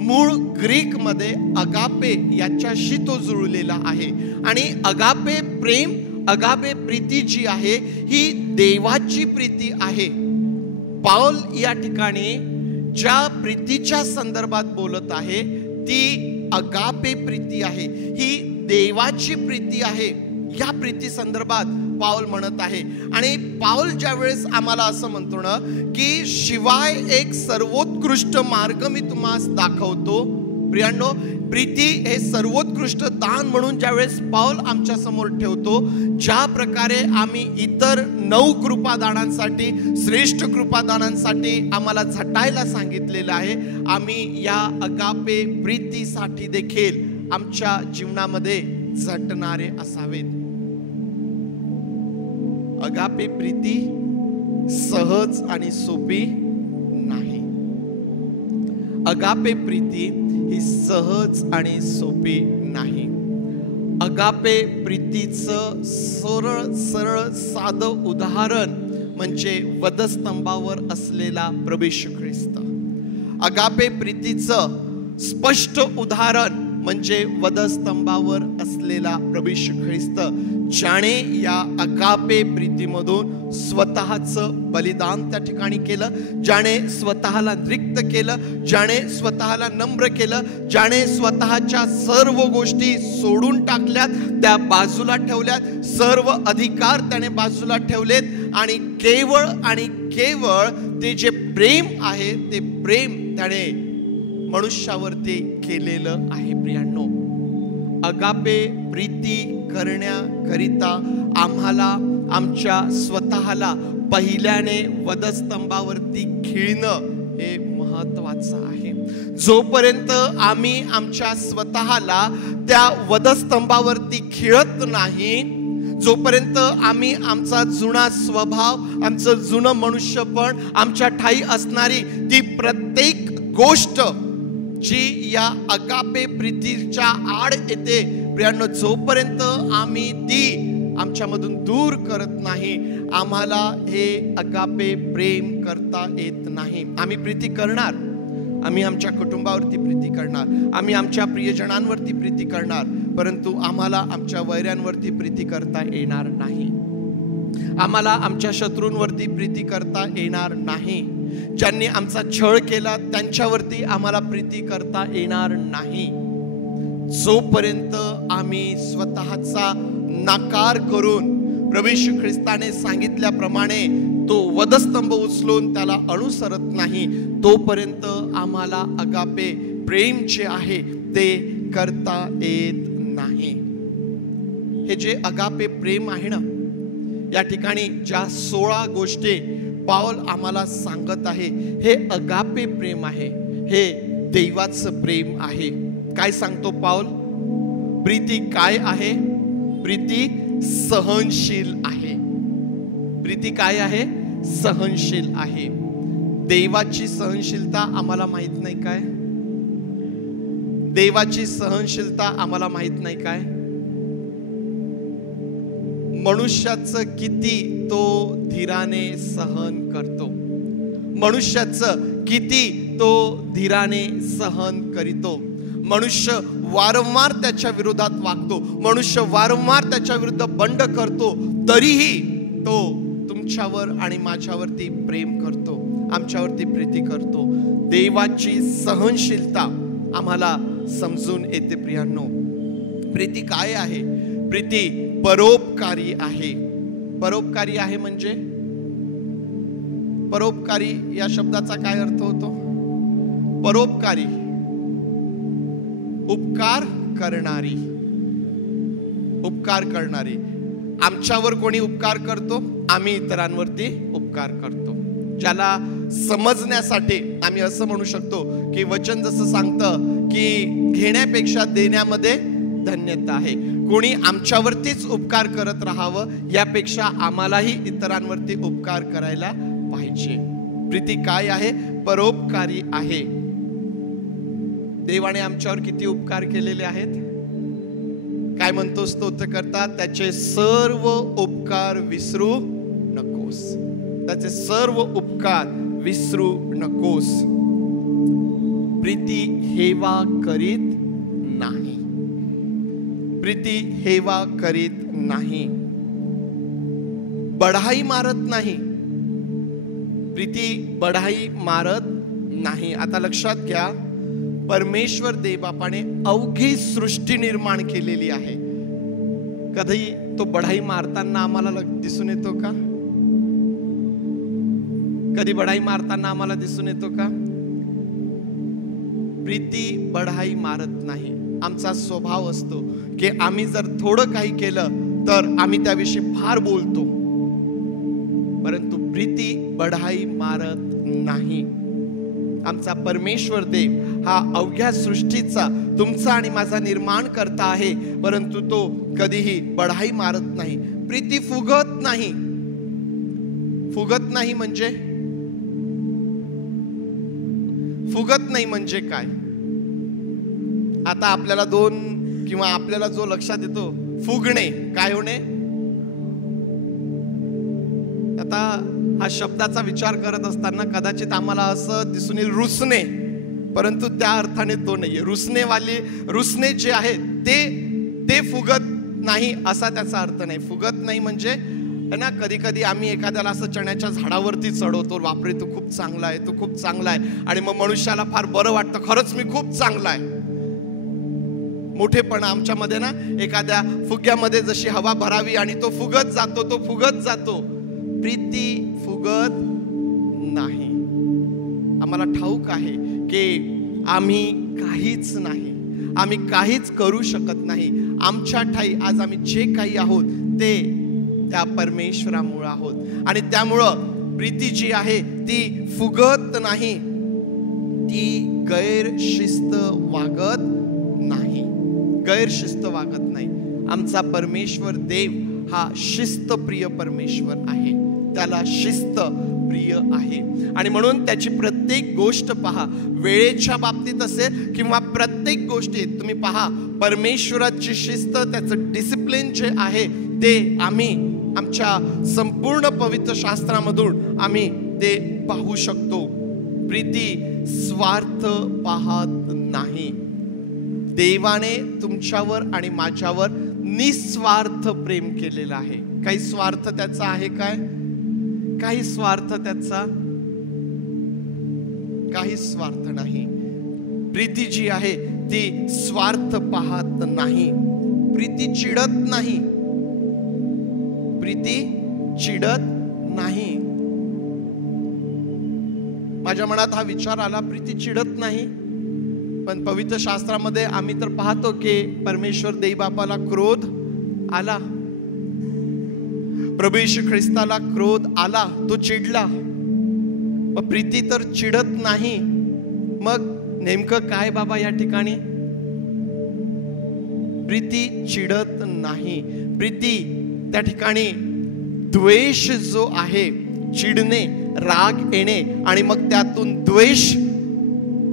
मूळ ग्रीक मध्ये अगापे याच्याशी तो जुळलेला आहे. आणि अगापे प्रेम, अगापे प्रीती जी आहे ही देवाची प्रीती आहे. पौल या ठिकाणी ज्या प्रीतीच्या संदर्भात बोलत आहे ती अगापे प्रीती आहे, ही देवाची प्रीती आहे. या प्रीती संदर्भात पौल म्हणत आहे. आणि पौल ज्या वेळेस आम्हाला असं म्हणतो ना की शिवाय एक सर्वोत्कृष्ट मार्ग मी तुम्हाला दाखवतो, प्रियांनो, प्रीती हे सर्वोत्कृष्ट दान म्हणून ज्यावेळेस पौल आमच्या समोर ठेवतो, ज्या प्रकारे आम्ही इतर 9 कृपादानांसाठी, श्रेष्ठ कृपादानांसाठी आम्हाला झटायला सांगितलेलं आहे, आम्ही या अगापे प्रीतीसाठी देखील आमच्या जीवनामध्ये झटणारे असावेत. अगापे प्रीती सहज आणि सोपी नाही. अगापे प्रीती ही सहज आणि सोपी नाही. अगापे प्रीतीचं सरळ सरळ साधं उदाहरण म्हणजे वधस्तंभावर असलेला प्रभू येशू ख्रिस्त. अगापे प्रीतीचं स्पष्ट उदाहरण म्हणजे वधस्तंभावर असलेला प्रभू येशू ख्रिस्त, ज्याने या अगापे प्रीतीमधून स्वतःचं बलिदान त्या ठिकाणी केलं, ज्याने स्वतःला रिक्त केलं, ज्याने स्वतःला नम्र केलं, ज्याने स्वतःच्या सर्व गोष्टी सोडून टाकल्यात, त्या बाजूला ठेवल्यात, सर्व अधिकार त्याने बाजूला ठेवलेत आणि केवळ ते जे प्रेम आहे ते प्रेम त्याने मनुष्यावरती केलेलं आहे. प्रियांनो, अगापे प्रीती करण्याकरिता आम्हाला आमच्या स्वतःला पहिल्याने वधस्तंभावरती खिळणं हे महत्वाचं आहे. जोपर्यंत आम्ही आमच्या स्वतःला त्या वधस्तंभावरती खिळत नाही, जोपर्यंत आम्ही आमचा जुना स्वभाव, आमचं जुनं मनुष्यपण, आमच्या ठाई असणारी ती प्रत्येक गोष्ट जी या अगापे प्रीतीच्या आड येते, प्रियांनो, जोपर्यंत आम्ही ती आमच्यामधून दूर करत नाही, आम्हाला हे अगापे प्रेम करता येत नाही. आम्ही प्रीती करणार, आम्ही आमच्या कुटुंबावरती प्रीती करणार, आम्ही आमच्या प्रियजनांवरती प्रीती करणार, परंतु आम्हाला आमच्या वैऱ्यांवरती प्रीती करता येणार नाही. आम्हाला आमच्या शत्रूंवरती प्रीती करता येणार नाही. ज्यांनी आमचा छळ केला त्यांच्यावरती आम्हाला प्रीती करता येणार नाही. जोपर्यंत आम्ही स्वतःचा नाकार करून प्रभू येशू ख्रिस्ताने सांगितल्याप्रमाणे तो वधस्तंभ उचलून त्याला अनुसरत नाही, तोपर्यंत आम्हाला अगापे प्रेम जे आहे ते करता येत नाही. हे जे अगापे प्रेम आहे ना, या ठिकाणी ज्या 16 गोष्टी पौल आम्हाला सांगत आहे, हे अगापे प्रेम आहे, हे देवाचं प्रेम आहे. काय सांगतो पौल? प्रीती काय आहे? प्रीती सहनशील आहे. प्रीती काय आहे? सहनशील आहे. देवाची सहनशीलता आम्हाला माहित नाही काय? देवाची सहनशीलता आम्हाला माहित नाही काय? मनुष्याचं किती तो धीराने सहन करतो, मनुष्याचं किती तो धीराने सहन करीतो. मनुष्य वारंवार त्याच्या विरोधात वागतो, मनुष्य वारंवार त्याच्या विरुद्ध बंड करतो, तरीही तो तुमच्यावर आणि माझ्यावरती प्रेम करतो, आमच्यावरती प्रीती करतो. देवाची सहनशीलता आम्हाला समजून येते. प्रियांनो, प्रीती काय आहे? प्रीती परोपकारी आहे. परोपकारी आहे म्हणजे परोपकारी या शब्दाचा काय अर्थ होतो? परोपकारी, उपकार करणारी. उपकार करणारी. आमच्यावर कोणी उपकार करतो, आम्ही इतरांवरती उपकार करतो. ज्याला समजण्यासाठी आम्ही असं म्हणू शकतो की वचन जसं सांगतं की घेण्यापेक्षा देण्यामध्ये धन्यता आहे. कोणी आमच्यावरतीच उपकार करत राहावं यापेक्षा आम्हालाही इतरांवरती उपकार करायला पाहिजे. प्रीती काय आहे? परोपकारी आहे. देवाने आमच्यावर किती उपकार केलेले आहेत? काय म्हणतो स्तोत्रकर्ता? त्याचे सर्व उपकार विसरू नकोस. त्याचे सर्व उपकार विसरू नकोस. प्रीती हेवा करीत नाही. प्रीती हेवा करीत नाही. बढाई मारत नाही. प्रीती बढाई मारत नाही. आता लक्षात घ्या, परमेश्वर देवबापाने अवघी सृष्टी निर्माण केलेली आहे. कधी तो बढाई मारताना आम्हाला दिसून येतो का? कधी बढाई मारताना आम्हाला दिसून येतो का? प्रीती बढाई मारत नाही. आमचा स्वभाव असतो की आम्ही जर थोडं काही केलं तर आम्ही त्याविषयी फार बोलतो, परंतु प्रीती बढाई मारत नाही. आमचा परमेश्वर देव हा अवघ्या सृष्टीचा, तुमचा आणि माझा निर्माण करता आहे, परंतु तो कधीही बढाई मारत नाही. प्रीती फुगत नाही. फुगत नाही म्हणजे फुगत नाही म्हणजे काय? आता आपल्याला दोन किंवा आपल्याला जो लक्षात येतो फुगणे, काय होणे? आता हा शब्दाचा विचार करत असताना कदाचित आम्हाला असं दिसून येईल रुसणे, परंतु त्या अर्थाने तो नाहीये. रुसणे जे आहे ते फुगत नाही असा त्याचा अर्थ नाही. फुगत नाही म्हणजे ना, कधी कधी आम्ही एखाद्याला असं चण्याच्या झाडावरती चढवतो, बापरे तू खूप चांगला आहे, तू खूप चांगला आहे, आणि मग मनुष्याला फार बरं वाटतं, खरंच मी खूप चांगला आहे. मोठेपणा आमच्यामध्ये ना, एखाद्या फुग्यामध्ये जशी हवा भरावी आणि तो फुगत जातो, तो फुगत जातो. प्रीती फुगत नाही. आम्हाला ठाऊक आहे की आम्ही काहीच नाही, आम्ही काहीच करू शकत नाही. आमच्या ठाई आज आम्ही जे काही आहोत ते त्या परमेश्वरामुळे आहोत, आणि त्यामुळं प्रीती जी आहे ती फुगत नाही, ती गैरशिस्त वागत नाही. गैरशिस्त वागत नाही. आमचा परमेश्वर देव हा शिस्तप्रिय परमेश्वर आहे. त्याला शिस्त प्रिय आहे, आणि म्हणून त्याची प्रत्येक गोष्ट पहा, वेळेच्या बाबतीत असेल किंवा प्रत्येक गोष्टीत तुम्ही पहा, परमेश्वराची शिस्त, त्याचं डिसिप्लिन जे आहे ते आम्ही आमच्या संपूर्ण पवित्र शास्त्रामधून आम्ही ते पाहू शकतो. प्रीती स्वार्थ पाहत नाही. देवाने तुमच्यावर आणि माझ्यावर निस्वार्थ प्रेम केलेलं आहे. काही स्वार्थ त्याचा आहे काय? काही स्वार्थ त्याचा काही स्वार्थ नाही. प्रीती जी आहे ती स्वार्थ पाहत नाही. प्रीती चिडत नाही. प्रीती चिडत नाही. माझ्या मनात हा विचार आला, प्रीती चिडत नाही, पण पवित्र शास्त्रामध्ये आम्ही तर पाहतो की परमेश्वर देवबापाला क्रोध आला, प्रभू येशू ख्रिस्ताला क्रोध आला, तो चिडला. मग प्रीती तर चिडत नाही. मग नेमकं काय बाबा या ठिकाणी? प्रीती चिडत नाही. प्रीती त्या ठिकाणी द्वेष जो आहे, चिडणे, राग येणे आणि मग त्यातून द्वेष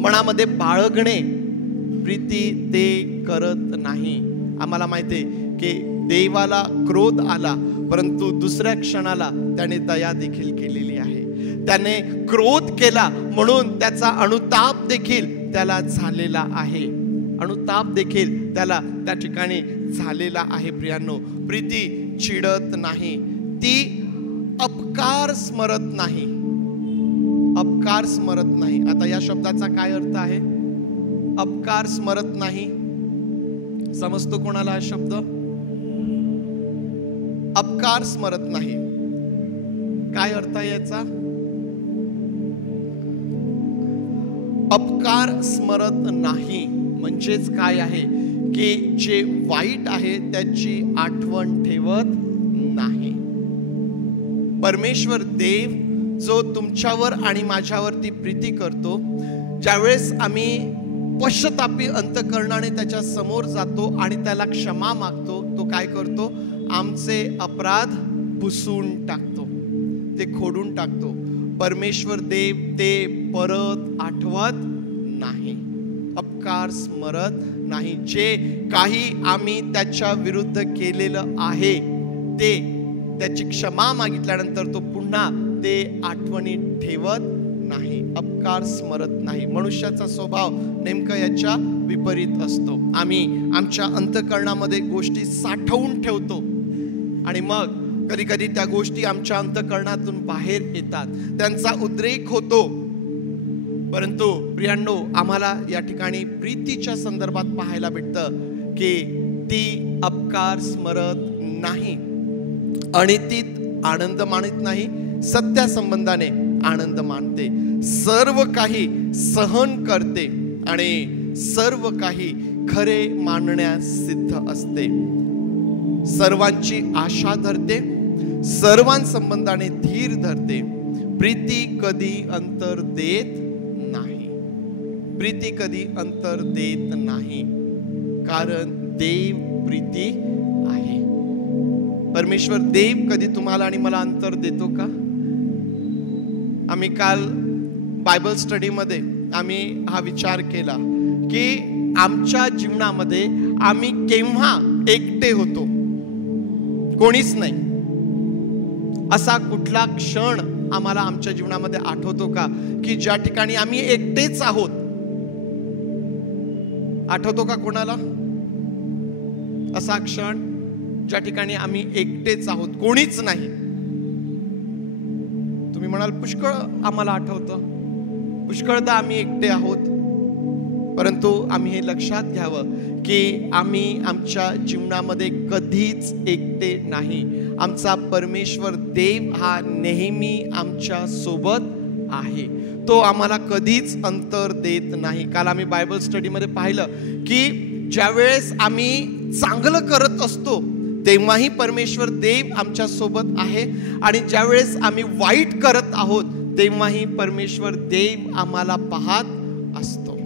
मनामध्ये बाळगणे, प्रीती ते करत नाही. आम्हाला माहिती आहे की देवाला क्रोध आला, परंतु दुसऱ्या क्षणाला त्याने दया देखील केलेली आहे. त्याने क्रोध केला म्हणून त्याचा अनुताप देखील त्याला झालेला आहे. अनुताप देखील त्याला त्या ठिकाणी झालेला आहे. प्रियांनो, प्रीती चिडत नाही. ती अपकार स्मरत नाही. अपकार स्मरत नाही. आता या शब्दाचा काय अर्थ आहे? अपकार स्मरत नाही. समजतो कोणाला हा शब्द? अपकार स्मरत नाही काय अर्थ आहे याचा? अपकार स्मरत नाही म्हणजेच काय आहे की जे वाईट आहे त्याची आठवण ठेवत नाही. परमेश्वर देव जो तुमच्यावर आणि माझ्यावरती प्रीती करतो, ज्यावेळेस आम्ही पश्चातापी अंतःकरणाने त्याच्या समोर जातो आणि त्याला क्षमा मागतो, तो काय करतो? आमचे अपराध पुसून टाकतो, ते खोडून टाकतो. परमेश्वर देव ते परत आठवत नाही, अपकार स्मरत नाही. जे काही आम्ही त्याच्या विरुद्ध केलेलं आहे ते त्याची क्षमा मागितल्यानंतर तो पुन्हा ते आठवणीत ठेवत नाही, अपकार स्मरत नाही. मनुष्याचा स्वभाव नेमका याच्या विपरीत असतो. आम्ही आमच्या अंतःकरणामध्ये गोष्टी साठवून ठेवतो आणि मग कधी कधी त्या गोष्टी आमच्या अंतःकरणातून बाहेर येतात, त्यांचा उद्रेक होतो. परंतु प्रियांनो, आम्हाला या ठिकाणी प्रीतीच्या संदर्भात पाहायला भेटतं की ती अपकार स्मरत नाही, अनितीत आनंद मानत नाही, सत्या संबंधाने आनंद मानते, सर्व काही सहन करते आणि सर्व काही खरे मानण्यास सिद्ध असते, सर्वांची आशा धरते, सर्वांसंबंधाने धीर धरते. प्रीती कधी अंतर देत नाही, प्रीती कधी अंतर देत नाही, कारण देव प्रीती आहे. परमेश्वर देव कधी तुम्हाला आणि मला अंतर देतो का? आम्ही काल बायबल स्टडीमध्ये आम्ही हा विचार केला की आमच्या जीवनामध्ये आम्ही केव्हा एकटे होतो, कोणीच नाही, असा कुठला क्षण आम्हाला आमच्या जीवनामध्ये आठवतो का की ज्या ठिकाणी आम्ही एकटेच आहोत? आठवतो का कोणाला असा क्षण ज्या ठिकाणी आम्ही एकटेच आहोत, कोणीच नाही? तुम्ही म्हणाल पुष्कळ आम्हाला आठवतं, पुष्कळदा आम्ही एकटे आहोत. परंतु आम्ही हे लक्षात घ्यावं की आम्ही आमच्या जीवनामध्ये कधीच एकटे नाही. आमचा परमेश्वर देव हा नेहमी आमच्या सोबत आहे, तो आम्हाला कधीच अंतर देत नाही. काल आम्ही बायबल स्टडीमध्ये पाहिलं की ज्यावेळेस आम्ही चांगलं करत असतो तेव्हाही परमेश्वर देव आमच्या सोबत आहे आणि ज्यावेळेस आम्ही वाईट करत आहोत तेव्हाही परमेश्वर देव आम्हाला पाहत असतो.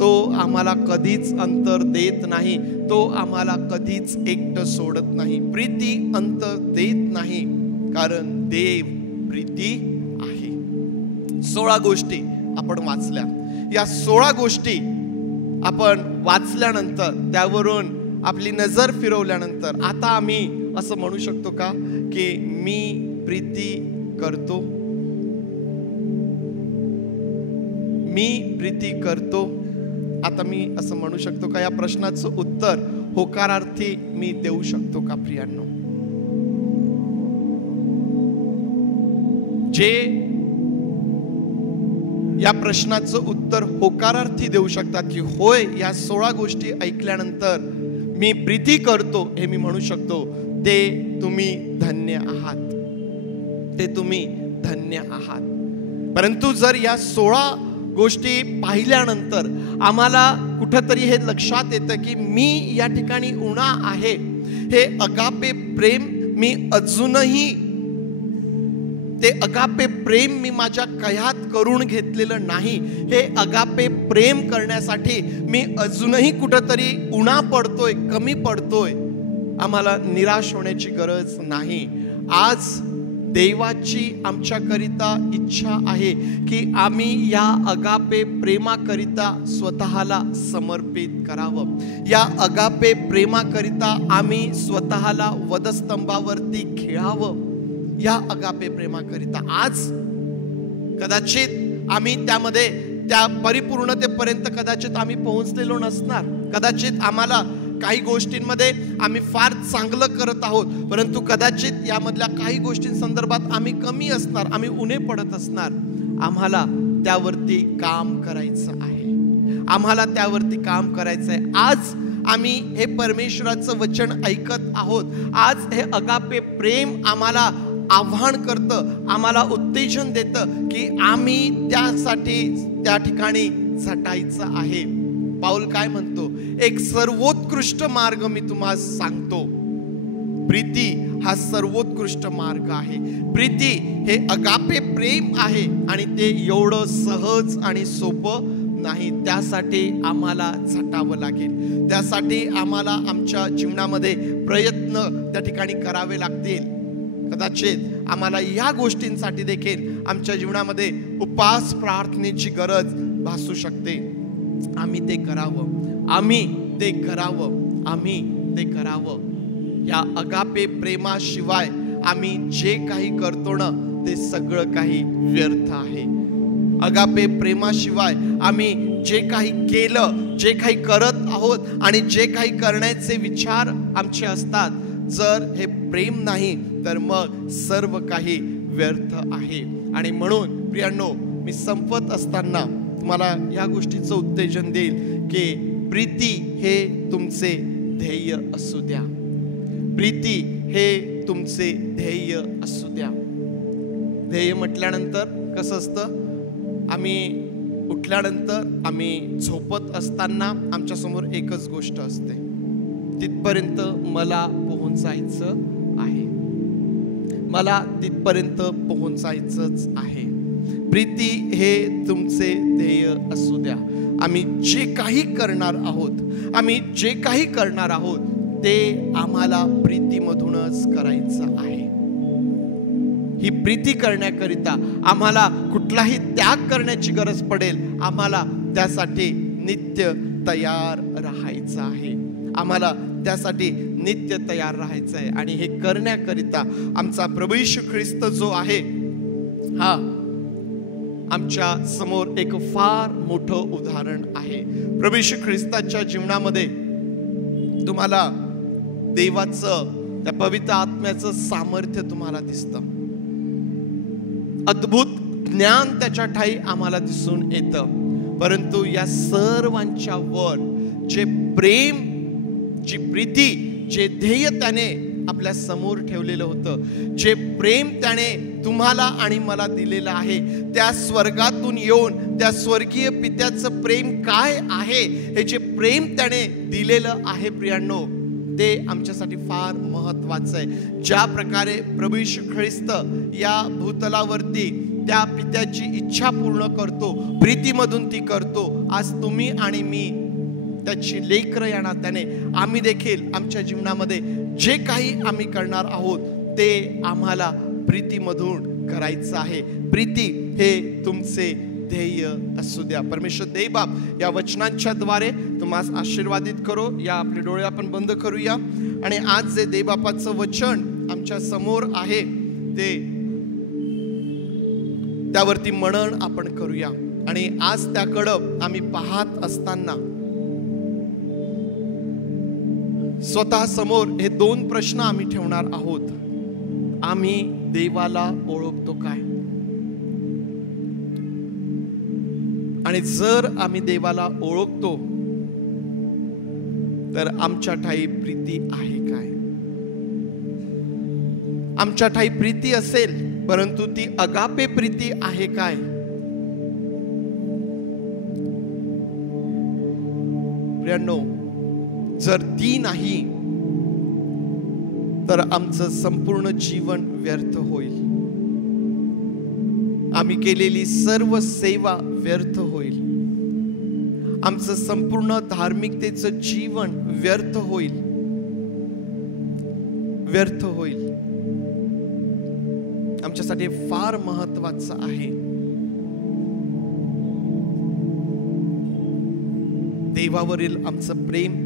तो आम्हाला कधीच अंतर देत नाही, तो आम्हाला कधीच एकटं सोडत नाही. प्रीती अंतर देत नाही, कारण देव प्रीती आहे. 16 गोष्टी आपण वाचल्या. या 16 गोष्टी आपण वाचल्यानंतर, त्यावरून आपली नजर फिरवल्यानंतर आता आम्ही असं म्हणू शकतो का की मी प्रीती करतो, मी प्रीती करतो? आता मी असं म्हणू शकतो का? या प्रश्नाचं उत्तर होकारार्थी मी देऊ शकतो का? प्रियांनो, जे या प्रश्नाचं उत्तर होकारार्थी देऊ शकतात की होय, या 16 गोष्टी ऐकल्यानंतर मी प्रीती करतो, हे मी म्हणू शकतो, ते तुम्ही धन्य आहात, ते तुम्ही धन्य आहात. परंतु जर या 16 गोष्टी पाहिल्यानंतर आम्हाला कुठंतरी हे लक्षात येतं की मी या ठिकाणी उणा आहे, हे अगापे प्रेम मी अजूनही, ते अगापे प्रेम मी माझ्या कह्यात करून घेतलेलं नाही, हे अगापे प्रेम करण्यासाठी मी अजूनही कुठंतरी उणा पडतोय, कमी पडतोय. आम्हाला निराश होण्याची गरज नाही. आज देवाची आमच्याकरिता इच्छा आहे की आम्ही या अगापे प्रेमाकरिता स्वतःला समर्पित करावं. या अगापे प्रेमाकरिता आम्ही स्वतःला वधस्तंभावरती खेळावं. या अगापे प्रेमाकरिता आज कदाचित आम्ही त्यामध्ये त्या परिपूर्णतेपर्यंत कदाचित आम्ही पोहोचलेलो नसणार. कदाचित आम्हाला काही गोष्टींमध्ये आम्ही फार चांगलं करत आहोत, परंतु कदाचित यामधल्या काही गोष्टींसंदर्भात आम्ही कमी असणार, आम्ही उणे पडत असणार. आम्हाला त्यावरती काम करायचं आहे, आम्हाला त्यावरती काम करायचं आहे. आज आम्ही हे परमेश्वराचं वचन ऐकत आहोत. आज हे अगापे प्रेम आम्हाला आव्हान करतं, आम्हाला उत्तेजन देतं की आम्ही त्यासाठी त्या ठिकाणी झटायचं आहे. पाऊल काय म्हणतो? एक सर्वोत्कृष्ट मार्ग मी तुम्हाला सांगतो. प्रीती हा सर्वोत्कृष्ट मार्ग आहे. प्रीती हे अगापे प्रेम आहे आणि ते एवढं सहज आणि सोपं नाही. त्यासाठी आम्हाला झटावं लागेल. त्यासाठी आम्हाला आमच्या जीवनामध्ये प्रयत्न त्या ठिकाणी करावे लागतील. कदाचित आम्हाला या गोष्टींसाठी देखील आमच्या जीवनामध्ये उपवास प्रार्थनेची गरज भासू शकते. आम्ही ते करावं, आम्ही ते करावं, आम्ही ते करावं. या अगापे प्रेमाशिवाय आम्ही जे काही करतो ना ते सगळं काही व्यर्थ आहे. अगापे प्रेमाशिवाय आम्ही जे काही केलं, जे काही करत आहोत आणि जे काही करण्याचे विचार आमचे असतात, जर हे प्रेम नाही तर मग सर्व काही व्यर्थ आहे. आणि म्हणून प्रियांनो, मी संपत असताना तुम्हाला या गोष्टीचं उत्तेजन देईल की प्रीती हे तुमचे ध्येय असू द्या. प्रीती हे तुमचे ध्येय असू द्या. ध्येय म्हटल्यानंतर कसं असतं, आम्ही उठल्यानंतर, आम्ही झोपत असताना आमच्या समोर एकच गोष्ट असते, तिथपर्यंत मला पोहोचायचं आहे, मला तिथपर्यंत पोहोचायचंच आहे. प्रीती हे तुमचे ध्येय असू द्या. आम्ही जे काही करणार आहोत, आम्ही जे काही करणार आहोत ते आम्हाला प्रीतीमधूनच करायचं आहे. ही प्रीती करण्याकरिता आम्हाला कुठलाही त्याग करण्याची गरज पडेल. आम्हाला त्यासाठी नित्य तयार राहायचं आहे. आम्हाला त्यासाठी नित्य तयार राहायचं आहे. आणि हे करण्याकरिता आमचा प्रभू येशू ख्रिस्त जो आहे, हा आमच्या समोर एक फार मोठं उदाहरण आहे. प्रभू येशू ख्रिस्ताच्या जीवनामध्ये तुम्हाला देवाचं, त्या पवित्र आत्म्याचं सामर्थ्य तुम्हाला दिसतं. अद्भुत ज्ञान त्याच्या ठाई आम्हाला दिसून येतं. परंतु या सर्वांच्या वर जे प्रेम, जी प्रीती, जे ध्येय त्याने आपल्या समोर ठेवलेलं होतं, जे प्रेम त्याने तुम्हाला आणि मला दिलेलं आहे, त्या स्वर्गातून येऊन त्या स्वर्गीय पित्याचं प्रेम काय आहे, हे जे प्रेम त्याने दिलेलं आहे प्रियांनो, ते आमच्यासाठी फार महत्वाचं आहे. ज्या प्रकारे प्रभू येशू ख्रिस्त या भूतलावरती त्या पित्याची इच्छा पूर्ण करतो, प्रीतीमधून ती करतो, आज तुम्ही आणि मी त्याची लेकरं या नात्याने आम्ही देखील आमच्या जीवनामध्ये जे काही आम्ही करणार आहोत ते आम्हाला प्रीतीमधून करायचं आहे. प्रीती हे तुमचे ध्येय असू द्या. परमेश्वर देवबाप या वचनांच्या द्वारे तुम्हाला आशीर्वादित करो. या आपले डोळे आपण बंद करूया आणि आज जे देवबापाचं वचन आमच्या समोर आहे ते त्यावरती मनन आपण करूया. आणि आज त्याकडं आम्ही पाहत असताना स्वतः समोर हे दोन प्रश्न आम्ही ठेवणार आहोत. आम्ही देवाला ओळखतो काय? आणि जर आम्ही देवाला ओळखतो तर आमच्या ठाई प्रीती आहे काय? आमच्या ठाई प्रीती असेल, परंतु ती अगापे प्रीती आहे काय? प्रियांनो, जर ती नाही तर आमचं संपूर्ण जीवन व्यर्थ होईल. आम्ही केलेली सर्व सेवा व्यर्थ होईल. आमचं संपूर्ण धार्मिकतेचं जीवन व्यर्थ होईल, व्यर्थ होईल. आमच्यासाठी फार महत्वाचं आहे. देवावरील आमचं प्रेम,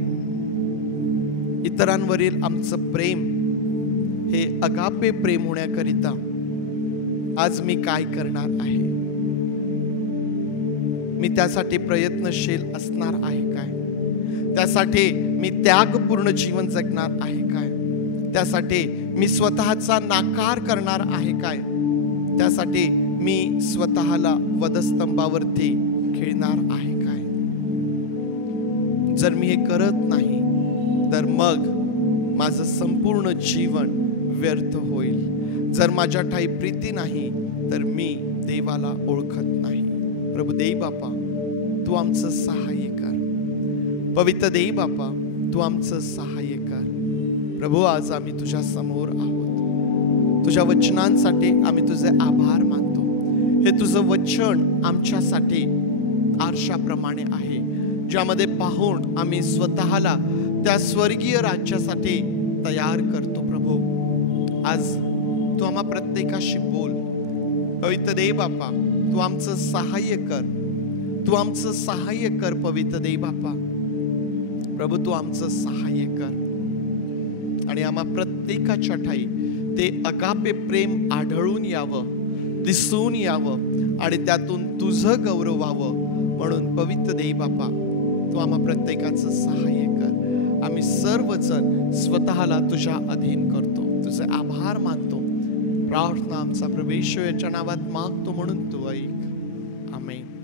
इतरांवरील आमचं प्रेम हे अगापे प्रेम होण्याकरिता आज मी काय करणार आहे? मी त्यासाठी प्रयत्नशील असणार आहे काय? त्यासाठी मी त्यागपूर्ण जीवन जगणार आहे काय? त्यासाठी मी स्वतःचा नाकार करणार आहे काय? त्यासाठी मी स्वतःला वधस्तंभावरती खिळणार आहे काय? जर मी हे करत नाही तर मग माझं संपूर्ण जीवन व्यर्थ होईल. जर माझ्या ठाई प्रीती नाही तर मी देवाला ओळखत नाही. प्रभू देव बापा, तू आमचं सहाय्य कर. पवित्र देव बापा, तू आमचं सहाय्य कर. प्रभू, आज आम्ही तुझ्या समोर आहोत. तुझ्या वचनांसाठी आम्ही तुझे आभार मानतो. हे तुझं वचन आमच्यासाठी आरशाप्रमाणे आहे, ज्यामध्ये पाहून आम्ही स्वतःला त्या स्वर्गीय राज्यासाठी तयार करतो. प्रभू, आज तू आम्हा प्रत्येकाशी बोल. पवित्र देव बापा, तू आमचं सहाय्य कर. तू आमचं सहाय्य कर. पवित्र देव बापा, प्रभू, तू आमचं सहाय्य कर. आणि आम्हा प्रत्येकाच्या ठाई ते अगापे प्रेम आढळून यावं, दिसून यावं आणि त्यातून तुझं गौरव व्हावं. म्हणून पवित्र देव बापा, तू आम्हा प्रत्येकाचं सहाय्य कर. आम्ही सर्वजण स्वतःला तुझ्या अधीन करतो. तुझे आभार मानतो. प्रार्थना आमचा प्रभू येशू याच्या नावात मागतो, म्हणून तू ऐक. आमेन.